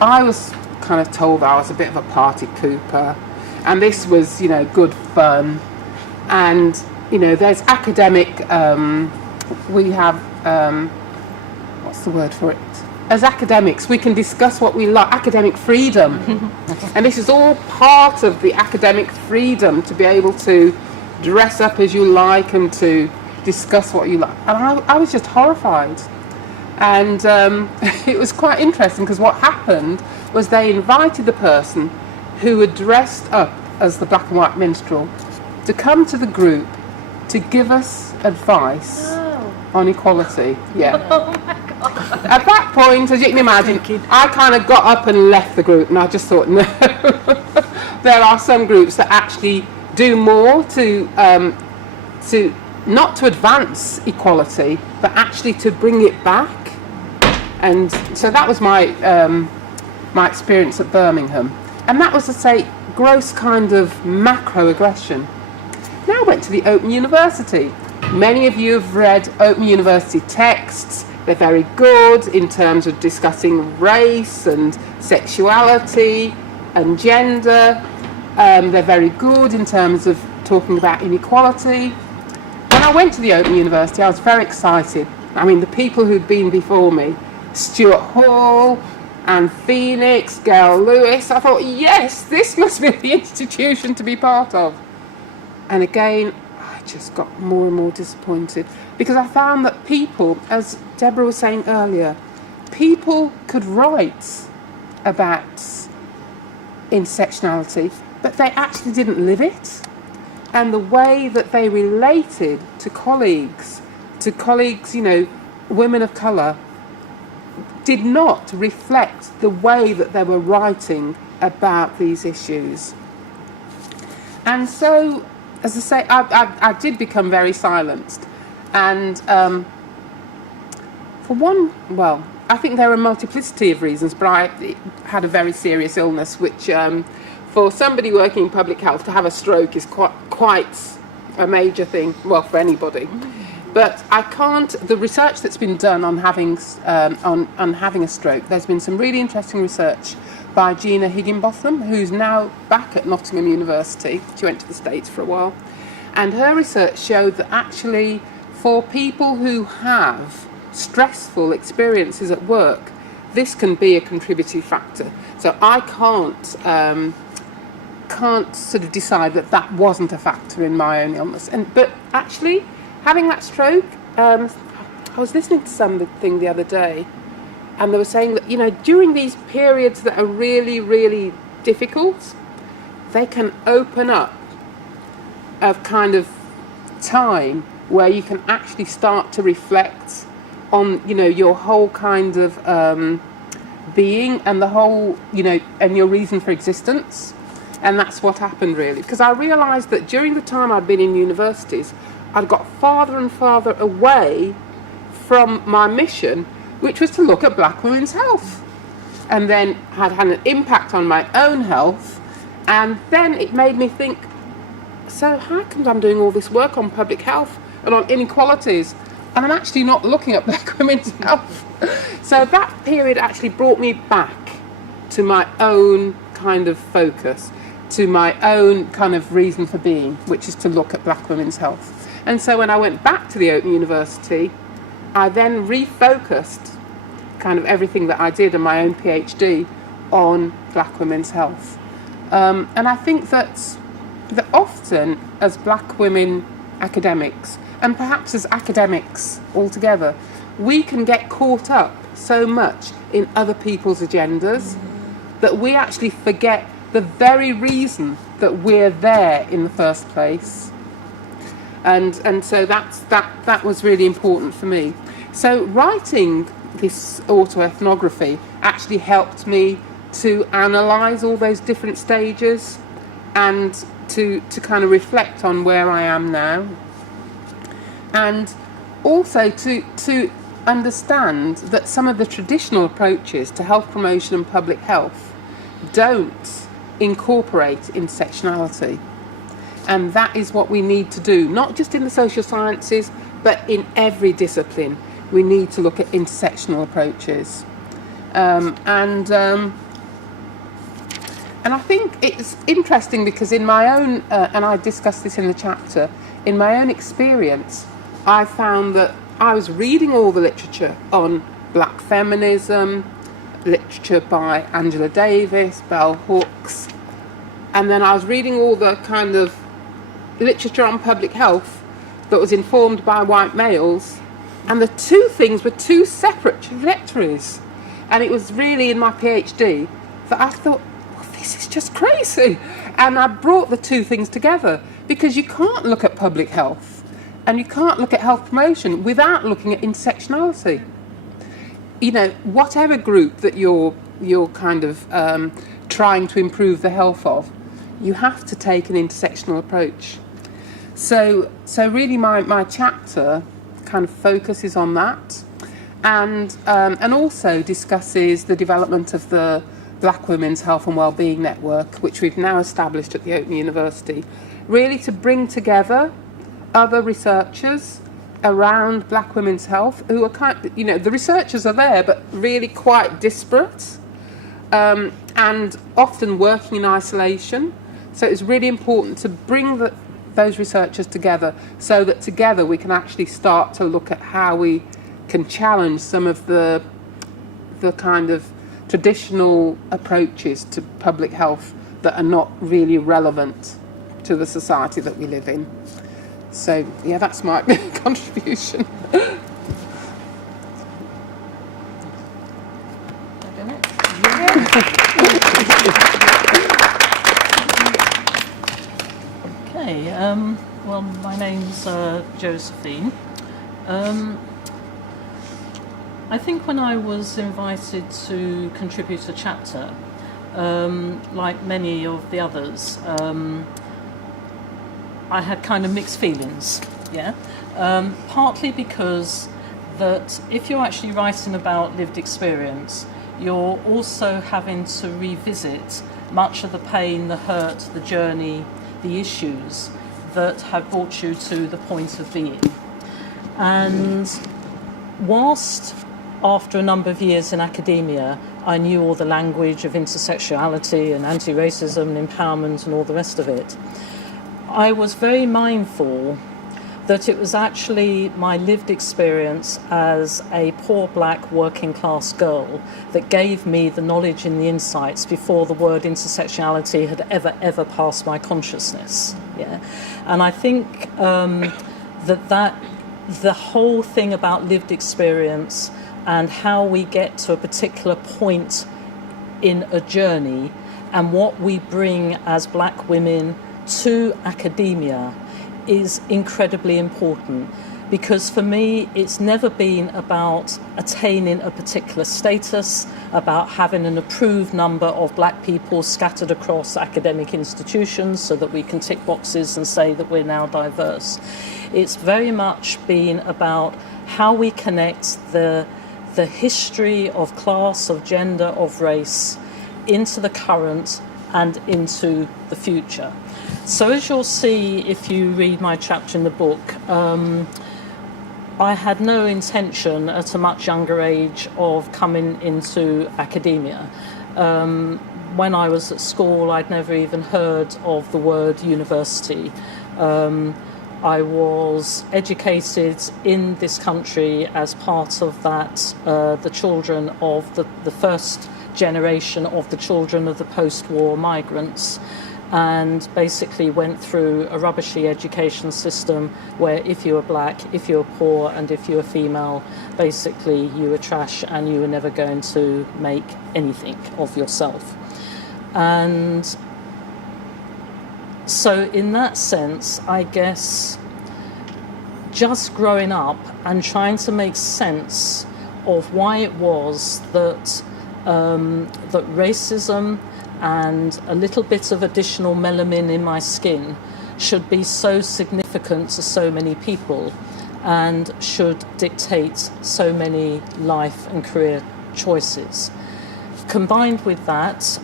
I was kind of told I was a bit of a party pooper, and this was, good fun. And, there's academic, we have, what's the word for it? as academics, we can discuss what we like, academic freedom. And this is all part of the academic freedom, to be able to dress up as you like and to discuss what you like. And I was just horrified. And it was quite interesting, because what happened was they invited the person who had dressed up as the black and white minstrel to come to the group to give us advice on equality. Yeah. Oh my God. At that point, as you can imagine, I kind of got up and left the group, and I just thought, no. There are some groups that actually do more to not to advance equality, but actually to bring it back. And so that was my my experience at Birmingham, and that was, to say, gross kind of macro aggression. Now I went to the Open University. Many of you have read Open University texts. They're very good in terms of discussing race and sexuality and gender. They're very good in terms of talking about inequality. When I went to the Open University, I was very excited. I mean, the people who'd been before me, Stuart Hall, Anne Phoenix, Gail Lewis, I thought, yes, this must be the institution to be part of. And again, I just got more and more disappointed, because I found that people, as Deborah was saying earlier, people could write about intersectionality, but they actually didn't live it. And the way that they related to colleagues, you know, women of colour, did not reflect the way that they were writing about these issues. And so, as I say, I did become very silenced. And for one, well, I think there are a multiplicity of reasons, but I had a very serious illness, which for somebody working in public health, to have a stroke is quite a major thing, well, for anybody. But I can't. The research that's been done on having a stroke, there's been some really interesting research by Gina Higginbotham, who's now back at Nottingham University. She went to the States for a while, and her research showed that actually, for people who have stressful experiences at work, this can be a contributing factor. So I can't sort of decide that wasn't a factor in my own illness. But actually, having that stroke, I was listening to something the other day, and they were saying that, you know, during these periods that are really, really difficult, they can open up a kind of time where you can actually start to reflect on, you know, your whole kind of being, and the whole, you know, and your reason for existence. And that's what happened, really, because I realised that during the time I'd been in universities, I'd got farther and farther away from my mission, which was to look at black women's health, and then had an impact on my own health. And then it made me think, so how come I'm doing all this work on public health and on inequalities, and I'm actually not looking at black women's health? So that period actually brought me back to my own kind of focus, to my own kind of reason for being, which is to look at black women's health. And so when I went back to the Open University, I then refocused kind of everything that I did in my own PhD on black women's health. And I think that often, as black women academics, and perhaps as academics altogether, we can get caught up so much in other people's agendas that we actually forget the very reason that we're there in the first place. And so that was really important for me. So writing this autoethnography actually helped me to analyse all those different stages and to kind of reflect on where I am now. And also to understand that some of the traditional approaches to health promotion and public health don't incorporate intersectionality. And that is what we need to do, not just in the social sciences, but in every discipline. We need to look at intersectional approaches. And I think it's interesting because in my own, and I discussed this in the chapter, in my own experience, I found that I was reading all the literature on black feminism, literature by Angela Davis, Bell Hooks, and then I was reading all the kind of literature on public health that was informed by white males, and the two things were two separate trajectories. And it was really in my PhD that I thought, well, this is just crazy. And I brought the two things together, because you can't look at public health and you can't look at health promotion without looking at intersectionality. You know, whatever group that you're kind of trying to improve the health of, you have to take an intersectional approach. So really my chapter kind of focuses on that, and also discusses the development of the Black Women's Health and Wellbeing Network, which we've now established at the Open University, really to bring together other researchers around Black women's health who are the researchers are there but really quite disparate, and often working in isolation. So it's really important to bring those researchers together, so that together we can actually start to look at how we can challenge some of the kind of traditional approaches to public health that are not really relevant to the society that we live in. So yeah, that's my contribution. Okay, well, my name's Josephine. I think when I was invited to contribute a chapter, like many of the others, I had kind of mixed feelings, yeah? Partly because that if you're actually writing about lived experience, you're also having to revisit much of the pain, the hurt, the journey, the issues that have brought you to the point of being. And whilst after a number of years in academia, I knew all the language of intersectionality and anti-racism and empowerment and all the rest of it, I was very mindful that it was actually my lived experience as a poor black working class girl that gave me the knowledge and the insights before the word intersectionality had ever passed my consciousness. Yeah, and I think that the whole thing about lived experience and how we get to a particular point in a journey and what we bring as black women to academia is incredibly important, because for me it's never been about attaining a particular status, about having an approved number of black people scattered across academic institutions so that we can tick boxes and say that we're now diverse. It's very much been about how we connect the history of class, of gender, of race into the current and into the future. So as you'll see if you read my chapter in the book, I had no intention at a much younger age of coming into academia. When I was at school, I'd never even heard of the word university. I was educated in this country as part of that, the children of the first generation of the children of the post-war migrants, and basically went through a rubbishy education system where if you were black, if you were poor, and if you were female, basically you were trash and you were never going to make anything of yourself. And so in that sense, I guess just growing up and trying to make sense of why it was that that racism and a little bit of additional melanin in my skin should be so significant to so many people and should dictate so many life and career choices. Combined with that,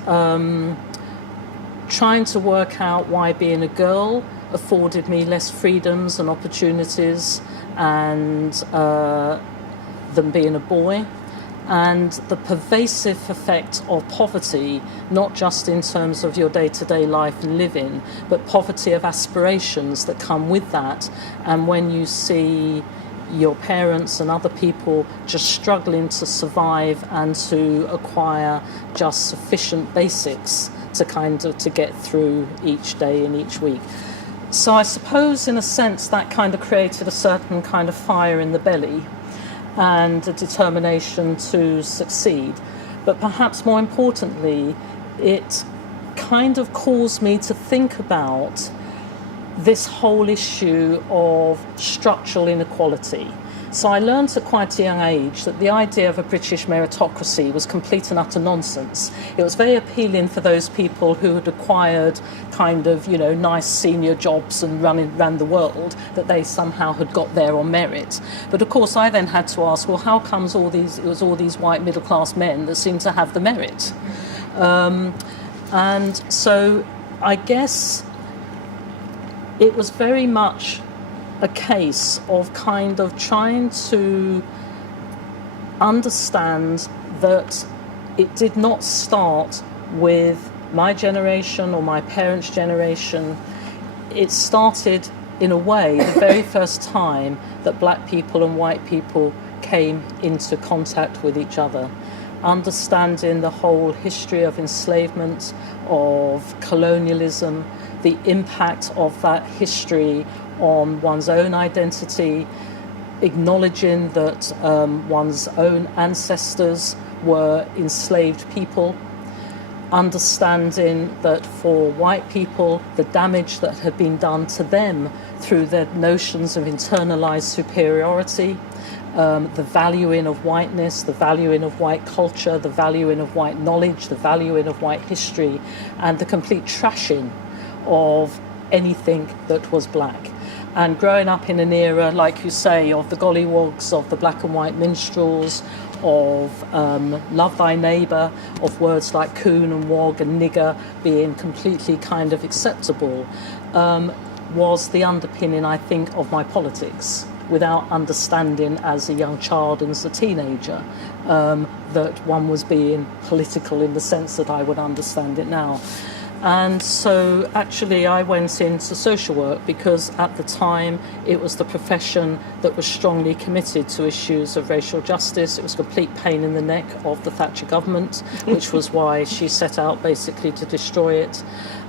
trying to work out why being a girl afforded me less freedoms and opportunities and than being a boy, and the pervasive effect of poverty, not just in terms of your day-to-day life and living, but poverty of aspirations that come with that. And when you see your parents and other people just struggling to survive and to acquire just sufficient basics to get through each day and each week. So I suppose in a sense that kind of created a certain kind of fire in the belly and a determination to succeed. But perhaps more importantly, it kind of caused me to think about this whole issue of structural inequality. So I learned at quite a young age that the idea of a British meritocracy was complete and utter nonsense. It was very appealing for those people who had acquired kind of, nice senior jobs and ran the world, that they somehow had got there on merit. But of course I then had to ask, well, how comes it was all these white middle class men that seemed to have the merit? And so I guess it was very much a case of kind of trying to understand that it did not start with my generation or my parents' generation. It started, in a way, the very first time that black people and white people came into contact with each other. Understanding the whole history of enslavement, of colonialism, the impact of that history on one's own identity, acknowledging that one's own ancestors were enslaved people, understanding that for white people, the damage that had been done to them through their notions of internalized superiority, the valuing of whiteness, the valuing of white culture, the valuing of white knowledge, the valuing of white history, and the complete trashing of anything that was black. And growing up in an era, like you say, of the gollywogs, of the black and white minstrels, of love thy neighbour, of words like coon and wog and nigger being completely kind of acceptable, was the underpinning, I think, of my politics, without understanding as a young child and as a teenager that one was being political in the sense that I would understand it now. And so actually I went into social work because at the time it was the profession that was strongly committed to issues of racial justice. It was a complete pain in the neck of the Thatcher government, which was why she set out basically to destroy it.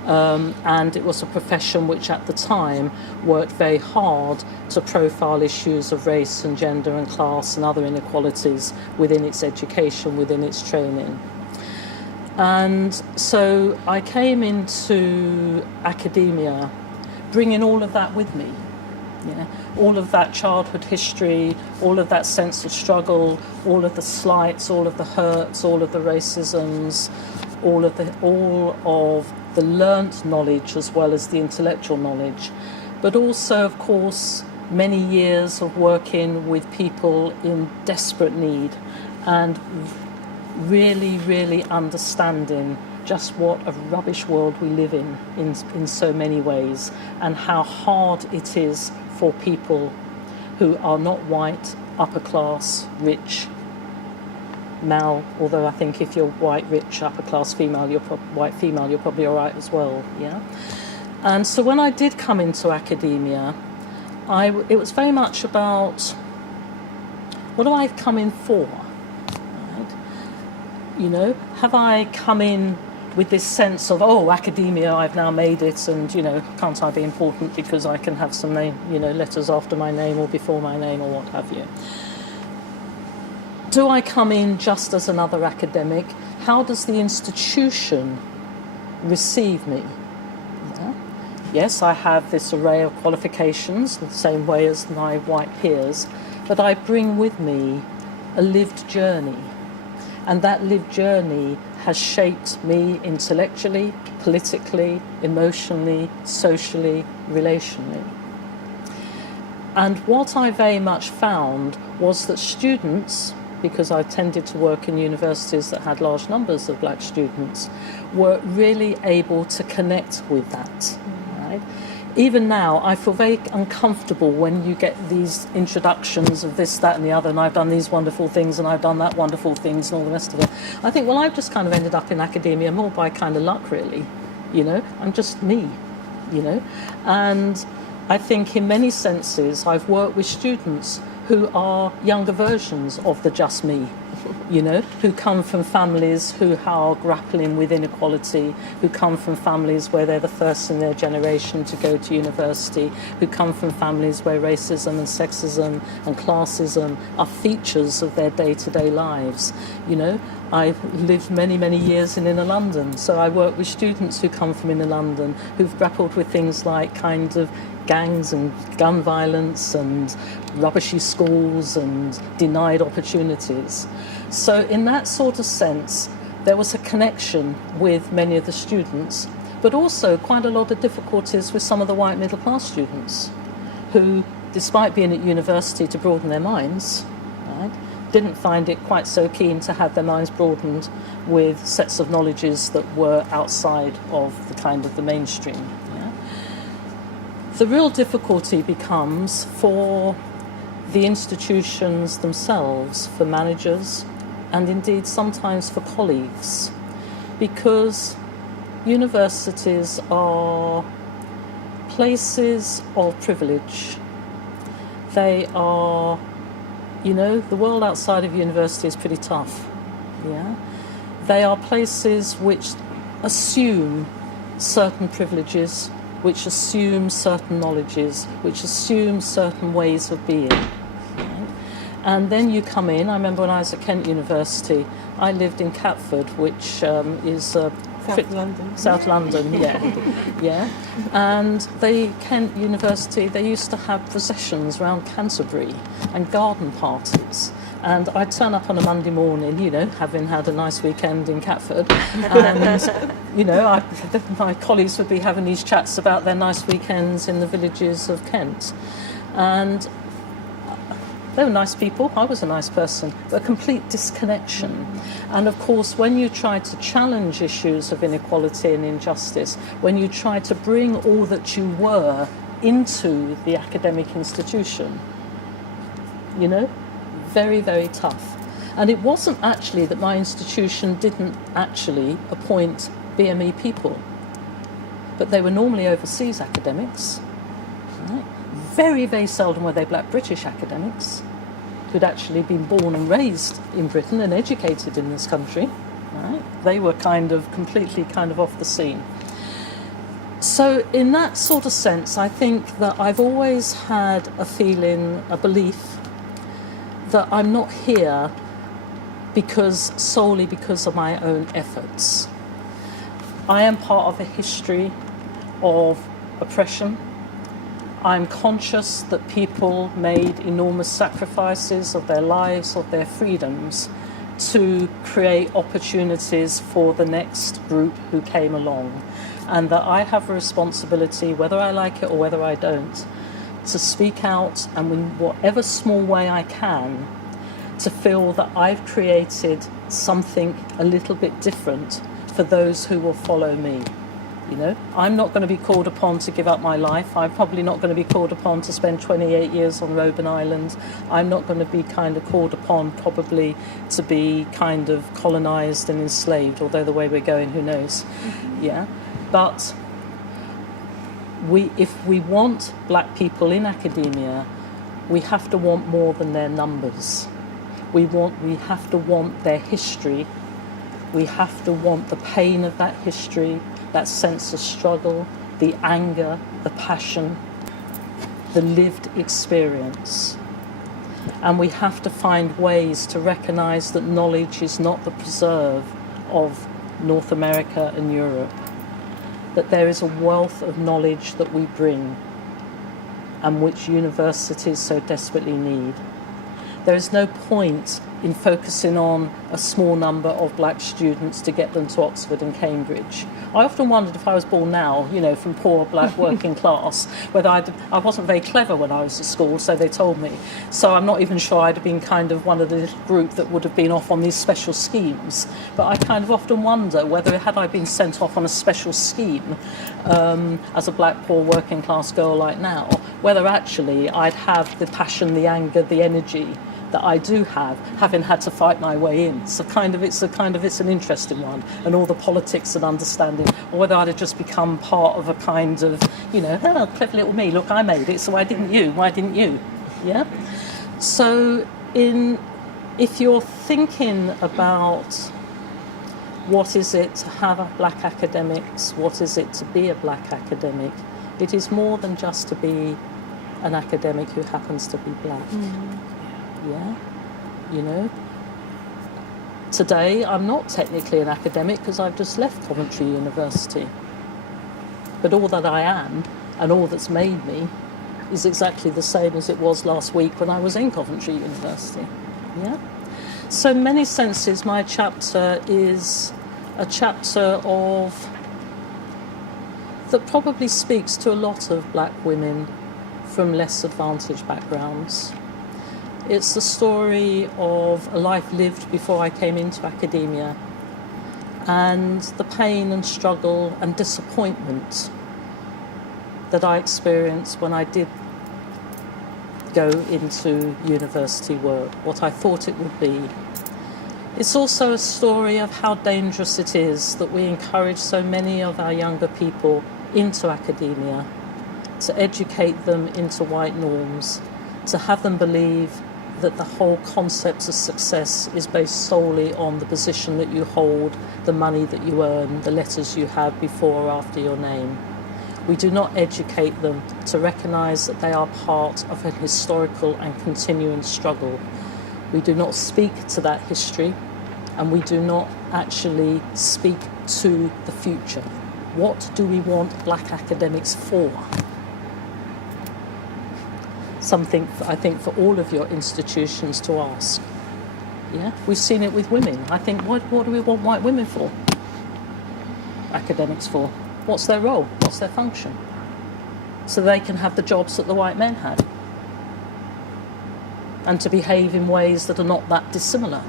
And it was a profession which at the time worked very hard to profile issues of race and gender and class and other inequalities within its education, within its training. And so I came into academia bringing all of that with me. Yeah, all of that childhood history, all of that sense of struggle, all of the slights, all of the hurts, all of the racisms, all of the learnt knowledge as well as the intellectual knowledge. But also, of course, many years of working with people in desperate need and really understanding just what a rubbish world we live in so many ways, and how hard it is for people who are not white, upper class, rich, male, although I think if you're white, rich, upper class female, white female, you're probably all right as well, yeah? And so when I did come into academia, it was very much about, what do I come in for? Have I come in with this sense of, academia, I've now made it, and, can't I be important because I can have some name, letters after my name or before my name or what have you? Do I come in just as another academic? How does the institution receive me? Yeah. Yes, I have this array of qualifications, the same way as my white peers, but I bring with me a lived journey. And that lived journey has shaped me intellectually, politically, emotionally, socially, relationally. And what I very much found was that students, because I tended to work in universities that had large numbers of black students, were really able to connect with that. Right? Even now, I feel very uncomfortable when you get these introductions of this, that, and the other, and I've done these wonderful things, and I've done that wonderful things, and all the rest of it. I think, well, I've just kind of ended up in academia more by kind of luck, really. I'm just me, And I think in many senses, I've worked with students who are younger versions of the just me, you know, who come from families who are grappling with inequality, who come from families where they're the first in their generation to go to university, who come from families where racism and sexism and classism are features of their day-to-day lives. You know, I've lived many, many years in inner London, so I work with students who come from inner London who've grappled with things like kind of gangs and gun violence and rubbishy schools and denied opportunities. So in that sort of sense, there was a connection with many of the students, but also quite a lot of difficulties with some of the white middle class students who, despite being at university to broaden their minds, right, didn't find it quite so keen to have their minds broadened with sets of knowledges that were outside of the kind of the mainstream. Yeah? The real difficulty becomes for the institutions themselves, for managers, and indeed sometimes for colleagues, because universities are places of privilege. They are, you know, the world outside of university is pretty tough. Yeah? They are places which assume certain privileges, which assume certain knowledges, which assume certain ways of being. Right? And then you come in. I remember when I was at Kent University, I lived in Catford, which is South London, yeah, yeah. And Kent University, they used to have processions around Canterbury and garden parties. And I'd turn up on a Monday morning, you know, having had a nice weekend in Catford, and you know, my colleagues would be having these chats about their nice weekends in the villages of Kent, and they were nice people. I was a nice person, but a complete disconnection. And of course, when you try to challenge issues of inequality and injustice, when you try to bring all that you were into the academic institution, you know, very, very tough. And it wasn't actually that my institution didn't actually appoint BME people, but they were normally overseas academics. Right? Very, very seldom were they black British academics who'd actually been born and raised in Britain and educated in this country. Right? They were kind of completely kind of off the scene. So in that sort of sense, I think that I've always had a feeling, a belief, that I'm not here solely because of my own efforts. I am part of a history of oppression. I'm conscious that people made enormous sacrifices of their lives, of their freedoms, to create opportunities for the next group who came along. And that I have a responsibility, whether I like it or whether I don't, to speak out and in whatever small way I can to feel that I've created something a little bit different for those who will follow me. You know, I'm not going to be called upon to give up my life. I'm probably not going to be called upon to spend 28 years on Robben Island. I'm not going to be kind of called upon probably to be kind of colonised and enslaved, although the way we're going, who knows. Mm-hmm. Yeah, but if we want black people in academia, we have to want more than their numbers. We have to want their history. We have to want the pain of that history, that sense of struggle, the anger, the passion, the lived experience. And we have to find ways to recognise that knowledge is not the preserve of North America and Europe, that there is a wealth of knowledge that we bring and which universities so desperately need. There is no point in focusing on a small number of black students to get them to Oxford and Cambridge. I often wondered if I was born now, you know, from poor black working class, whether I wasn't very clever when I was at school, so they told me. So I'm not even sure I'd have been kind of one of the little group that would have been off on these special schemes. But I kind of often wonder whether had I been sent off on a special scheme as a black poor working class girl like now, whether actually I'd have the passion, the anger, the energy that I do have, having had to fight my way in. So it's an interesting one, and all the politics and understanding, or whether I'd have just become part of a kind of, you know, oh, clever little me, look, I made it, so why didn't you? Yeah? So if you're thinking about what is it to have a black academics, what is it to be a black academic, it is more than just to be an academic who happens to be black. Yeah, you know. Today I'm not technically an academic because I've just left Coventry University. But all that I am and all that's made me is exactly the same as it was last week when I was in Coventry University. Yeah. So in many senses my chapter is a chapter that probably speaks to a lot of black women from less advantaged backgrounds. It's the story of a life lived before I came into academia and the pain and struggle and disappointment that I experienced when I did go into university work, what I thought it would be. It's also a story of how dangerous it is that we encourage so many of our younger people into academia, to educate them into white norms, to have them believe that the whole concept of success is based solely on the position that you hold, the money that you earn, the letters you have before or after your name. We do not educate them to recognise that they are part of a historical and continuing struggle. We do not speak to that history, and we do not actually speak to the future. What do we want black academics for? Something, I think, for all of your institutions to ask. Yeah, we've seen it with women. I think, what do we want white women for? Academics for? What's their role? What's their function? So they can have the jobs that the white men had, and to behave in ways that are not that dissimilar.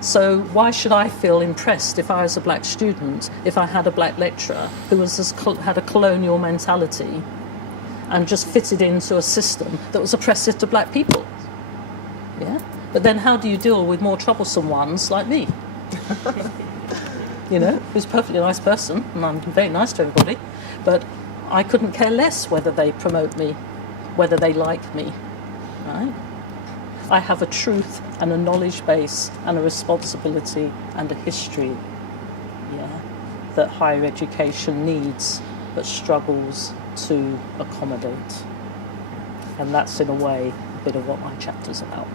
So why should I feel impressed if I was a black student, if I had a black lecturer who had a colonial mentality and just fitted into a system that was oppressive to black people? Yeah? But then how do you deal with more troublesome ones like me? You know, who's a perfectly nice person, and I'm very nice to everybody, but I couldn't care less whether they promote me, whether they like me, right? I have a truth and a knowledge base and a responsibility and a history, yeah, that higher education needs but struggles to accommodate. And that's, in a way, a bit of what my chapter's about.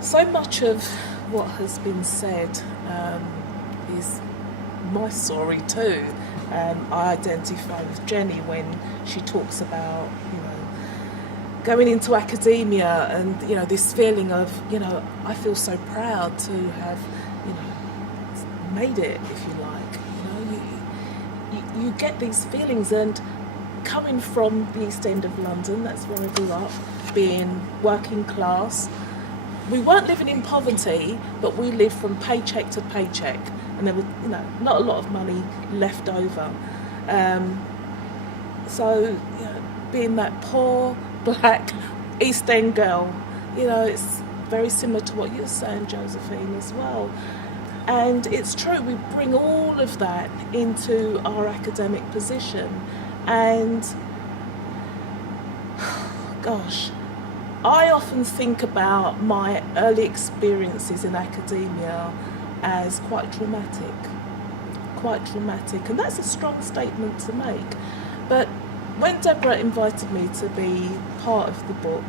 So much of what has been said is my story too. I identify with Jenny when she talks about, you know, going into academia and, you know, this feeling of, you know, I feel so proud to have, you know, made it, if you like. You know, you get these feelings, and coming from the East End of London, that's where I grew up, being working class, we weren't living in poverty, but we lived from paycheck to paycheck, and there was, you know, not a lot of money left over. So, you know, being that poor black East End girl, you know, it's very similar to what you're saying, Josephine, as well. And it's true, we bring all of that into our academic position, and gosh, I often think about my early experiences in academia as quite traumatic, and that's a strong statement to make. But when Deborah invited me to be part of the book,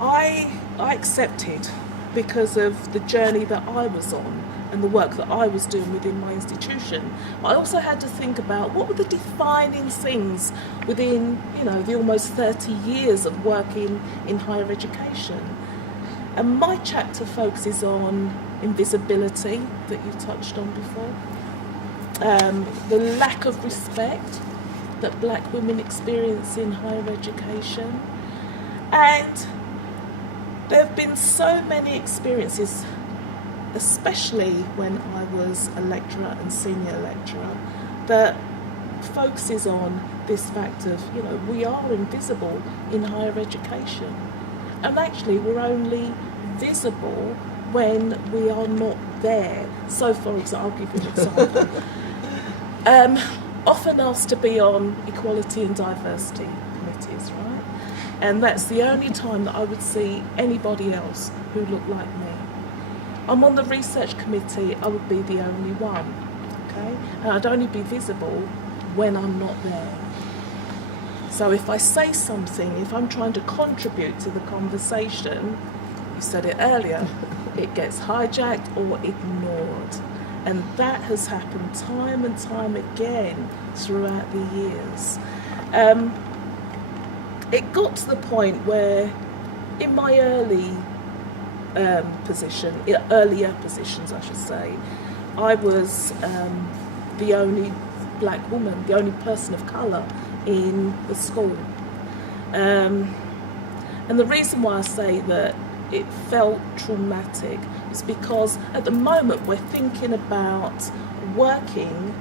I accepted, because of the journey that I was on and the work that I was doing within my institution. I also had to think about what were the defining things within, you know, the almost 30 years of working in higher education. And my chapter focuses on invisibility, that you touched on before, the lack of respect that black women experience in higher education. And there have been so many experiences, especially when I was a lecturer and senior lecturer, that focuses on this fact of, you know, we are invisible in higher education. And actually we're only visible when we are not there. So, for example, I'll give you an example. Often asked to be on equality and diversity committees, right? And that's the only time that I would see anybody else who looked like me. I'm on the research committee, I would be the only one, okay? And I'd only be visible when I'm not there. So if I say something, if I'm trying to contribute to the conversation, you said it earlier, it gets hijacked or ignored. And that has happened time and time again throughout the years. It got to the point where in my earlier positions, I should say, I was the only black woman, the only person of colour in the school. And the reason why I say that it felt traumatic is because at the moment we're thinking about working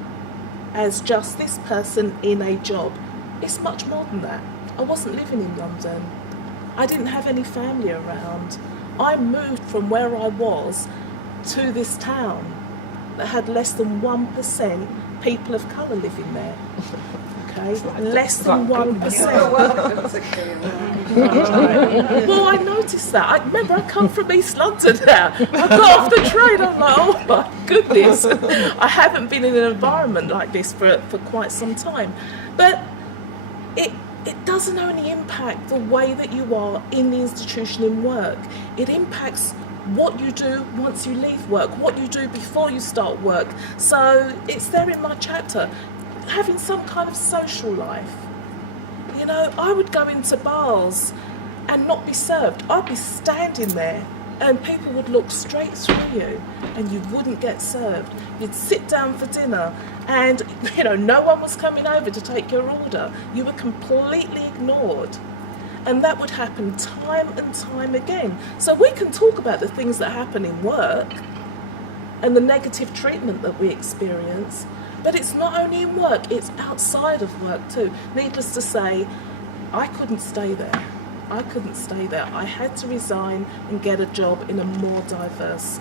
as just this person in a job. It's much more than that. I wasn't living in London. I didn't have any family around. I moved from where I was to this town that had less than 1% people of colour living there. Okay, less than 1%. Well, I noticed that. I remember I come from East London now. I got off the train, I'm like, oh my goodness. I haven't been in an environment like this for quite some time. But it doesn't only impact the way that you are in the institution in work. It impacts what you do once you leave work, what you do before you start work. So it's there in my chapter. Having some kind of social life. You know, I would go into bars and not be served. I'd be standing there and people would look straight through you and you wouldn't get served. You'd sit down for dinner and, you know, no one was coming over to take your order. You were completely ignored. And that would happen time and time again. So we can talk about the things that happen in work and the negative treatment that we experience, but it's not only in work, it's outside of work too. Needless to say, I couldn't stay there. I had to resign and get a job in a more diverse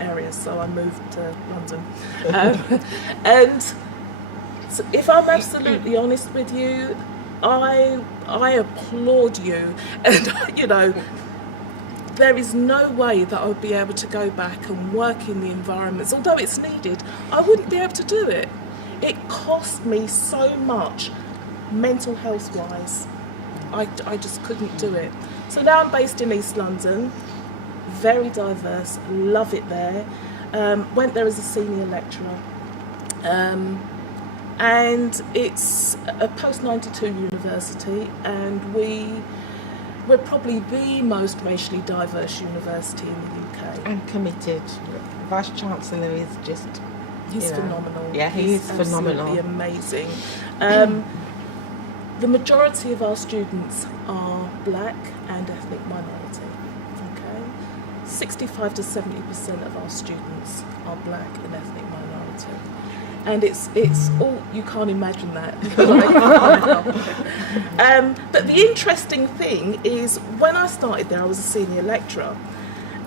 area, so I moved to London. And so if I'm absolutely honest with you, I applaud you, and you know, there is no way that I would be able to go back and work in the environments. Although it's needed, I wouldn't be able to do it. It cost me so much mental health wise. I just couldn't do it. So now I'm based in East London, very diverse, love it there. Went there as a senior lecturer. And it's a post-92 university, and we're probably the most racially diverse university in the UK. And committed. Vice Chancellor is just... He's phenomenal. Yeah, he's phenomenal. Absolutely amazing. The majority of our students are black and ethnic minority. Okay, 65 to 70% of our students are black and ethnic minority. And it's all, you can't imagine that. But the interesting thing is, when I started there, I was a senior lecturer,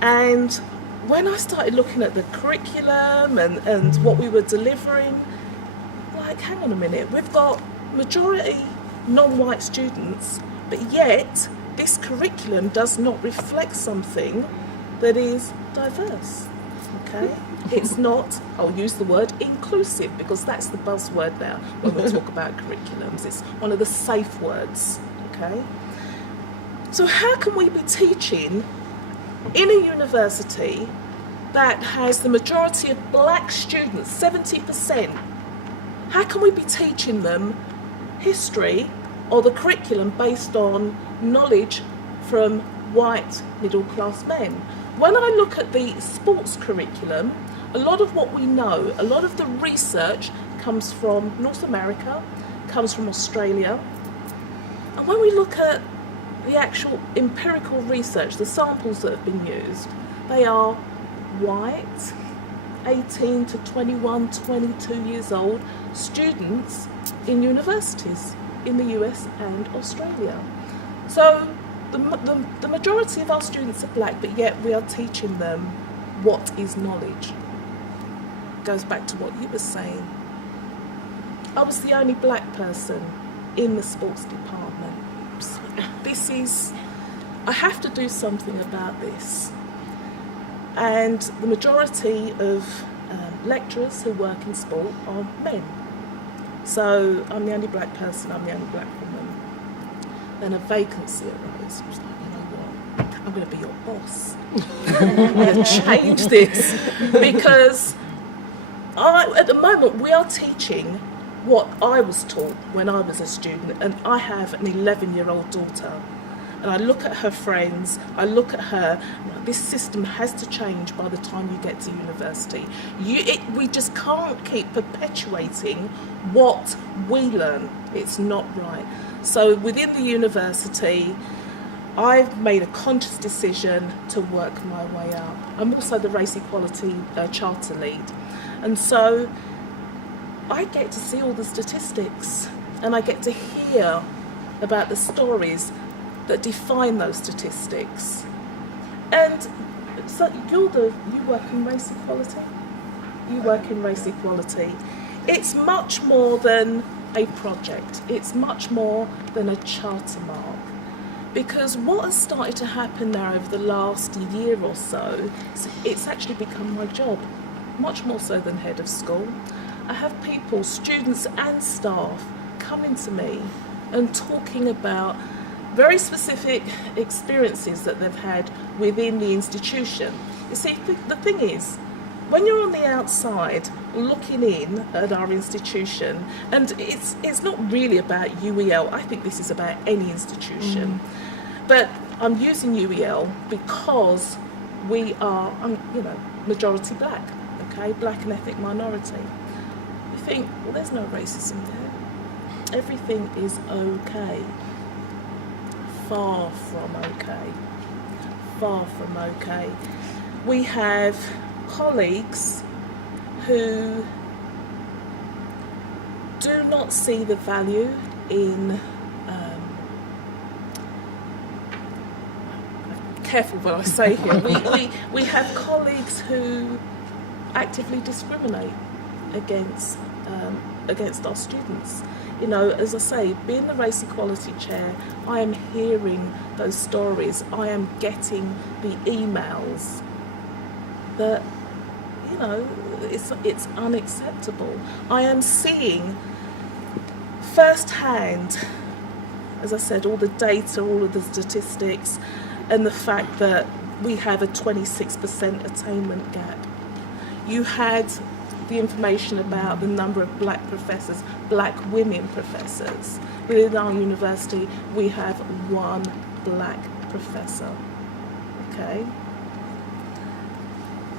and when I started looking at the curriculum and what we were delivering, like, hang on a minute, we've got majority non-white students, but yet this curriculum does not reflect something that is diverse. Okay, it's not, I'll use the word inclusive, because that's the buzzword now when we talk about curriculums. It's one of the safe words. Okay, so how can we be teaching in a university that has the majority of black students, 70%? How can we be teaching them history or the curriculum based on knowledge from white middle class men? When I look at the sports curriculum, a lot of what we know, a lot of the research comes from North America, comes from Australia. And when we look at the actual empirical research, the samples that have been used, they are white, 18 to 21, 22 years old students in universities in the US and Australia. So the majority of our students are black, but yet we are teaching them what is knowledge. Goes back to what you were saying. I was the only black person in the sports department. I have to do something about this. And the majority of lecturers who work in sport are men. So I'm the only black person, I'm the only black woman. Then a vacancy arose. I was like, you know what, I'm going to be your boss. I'm going to change this. Because at the moment we are teaching what I was taught when I was a student, and I have an 11-year-old daughter. And I look at her friends, I look at her, this system has to change by the time you get to university. We just can't keep perpetuating what we learn. It's not right. So within the university, I've made a conscious decision to work my way up. I'm also the Race Equality Charter Lead. And so I get to see all the statistics, and I get to hear about the stories that define those statistics. And so you work in race equality? You work in race equality. It's much more than a project. It's much more than a charter mark. Because what has started to happen now over the last year or so, it's actually become my job, much more so than head of school. I have people, students and staff, coming to me and talking about very specific experiences that they've had within the institution. You see, the thing is, when you're on the outside looking in at our institution, and it's not really about UEL, I think this is about any institution, but I'm using UEL because we are, majority black, okay, black and ethnic minority. You think, well, there's no racism there. Everything is okay. Far from okay. Far from okay. We have colleagues who do not see the value in careful what I say here. We have colleagues who actively discriminate against our students. You know, as I say, being the race equality chair, I am hearing those stories. I am getting the emails that, you know, it's unacceptable. I am seeing firsthand, as I said, all the data, all of the statistics, and the fact that we have a 26% attainment gap. You had the information about the number of black professors, black women professors. Within our university, we have one black professor, okay?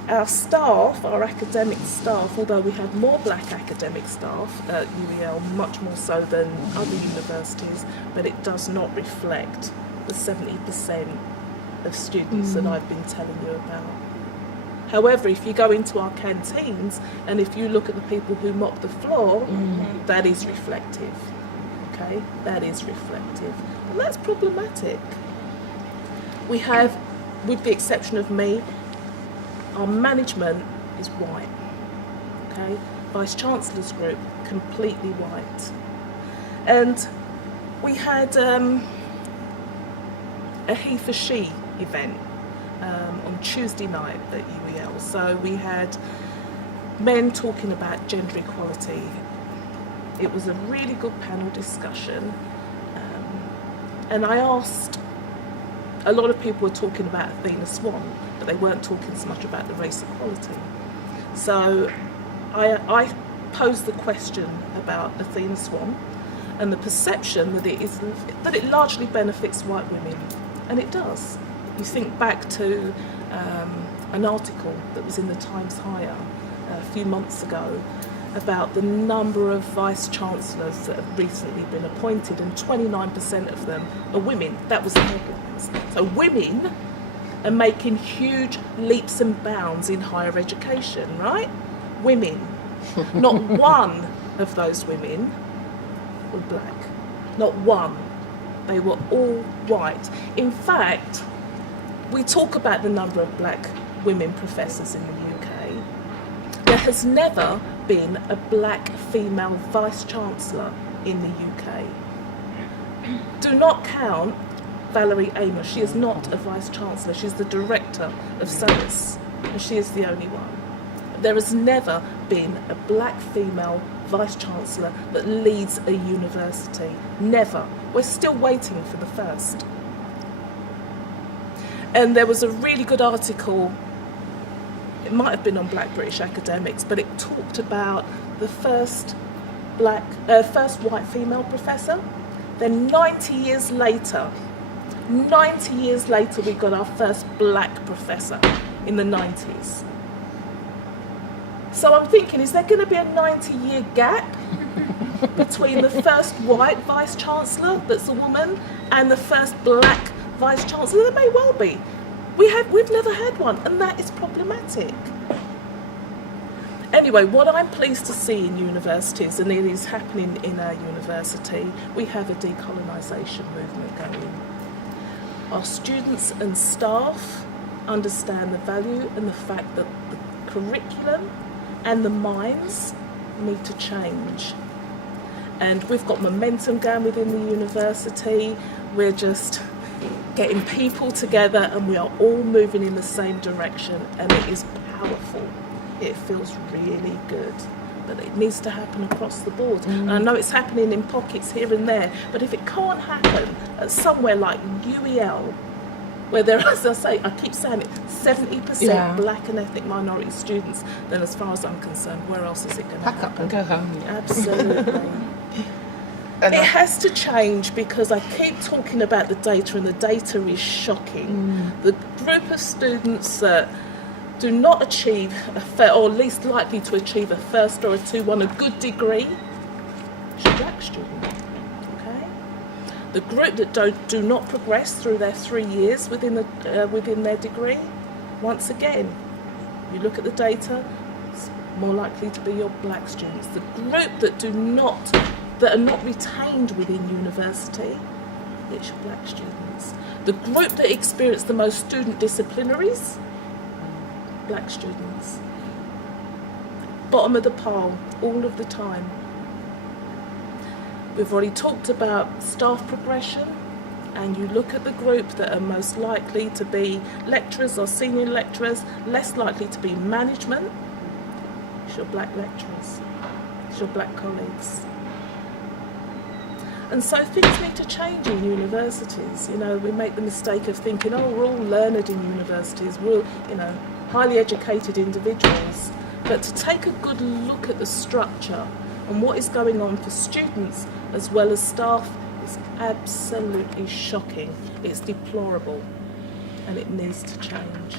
Our staff, our academic staff, although we have more black academic staff at UEL, much more so than other universities, but it does not reflect the 70% of students that I've been telling you about. However, if you go into our canteens and if you look at the people who mop the floor, that is reflective, okay? That is reflective. And that's problematic. We have, with the exception of me, our management is white, okay? Vice-Chancellor's group, completely white. And we had a he for she event on Tuesday night at UEL. So we had men talking about gender equality. It was a really good panel discussion. And I asked, a lot of people were talking about Athena Swan, but they weren't talking so much about the race equality. So I posed the question about Athena Swan and the perception that it largely benefits white women, and it does. You think back to an article that was in the Times Higher a few months ago about the number of vice-chancellors that have recently been appointed, and 29% of them are women. That was the headlines. So women are making huge leaps and bounds in higher education, right? Women. Not one of those women were black. Not one. They were all white. In fact, we talk about the number of black women professors in the UK. There has never been a black female vice-chancellor in the UK. Do not count Valerie Amos. She is not a vice-chancellor. She's the director of SOAS, and she is the only one. There has never been a black female vice-chancellor that leads a university. Never. We're still waiting for the first. And there was a really good article, it might have been on Black British Academics, but it talked about the first white female professor. Then 90 years later, we got our first black professor in the 90s. So I'm thinking, is there going to be a 90-year gap between the first white vice-chancellor that's a woman and the first black vice-chancellor? There may well be. We've never had one, and that is problematic. Anyway, what I'm pleased to see in universities, and it is happening in our university, we have a decolonisation movement going. Our students and staff understand the value and the fact that the curriculum and the minds need to change. And we've got momentum going within the university. We're just getting people together and we are all moving in the same direction, and it is powerful. It feels really good, but it needs to happen across the board. And I know it's happening in pockets here and there, but if it can't happen at somewhere like UEL, where there, as I say, I keep saying it, 70% black and ethnic minority students, then as far as I'm concerned, where else is it going to happen? Pack up and go home. Absolutely. It has to change, because I keep talking about the data, and the data is shocking. The group of students that do not achieve or least likely to achieve a first or a 2-1, a good degree, is a black student. Okay? The group that do not progress through their 3 years within their degree, once again, you look at the data, it's more likely to be your black students. The group that are not retained within university, it's your black students. The group that experience the most student disciplinaries, black students. Bottom of the pile, all of the time. We've already talked about staff progression, and you look at the group that are most likely to be lecturers or senior lecturers, less likely to be management, it's your black lecturers, it's your black colleagues. And so things need to change in universities. You know, we make the mistake of thinking, oh, we're all learned in universities, we're all, highly educated individuals. But to take a good look at the structure and what is going on for students as well as staff is absolutely shocking. It's deplorable, and it needs to change.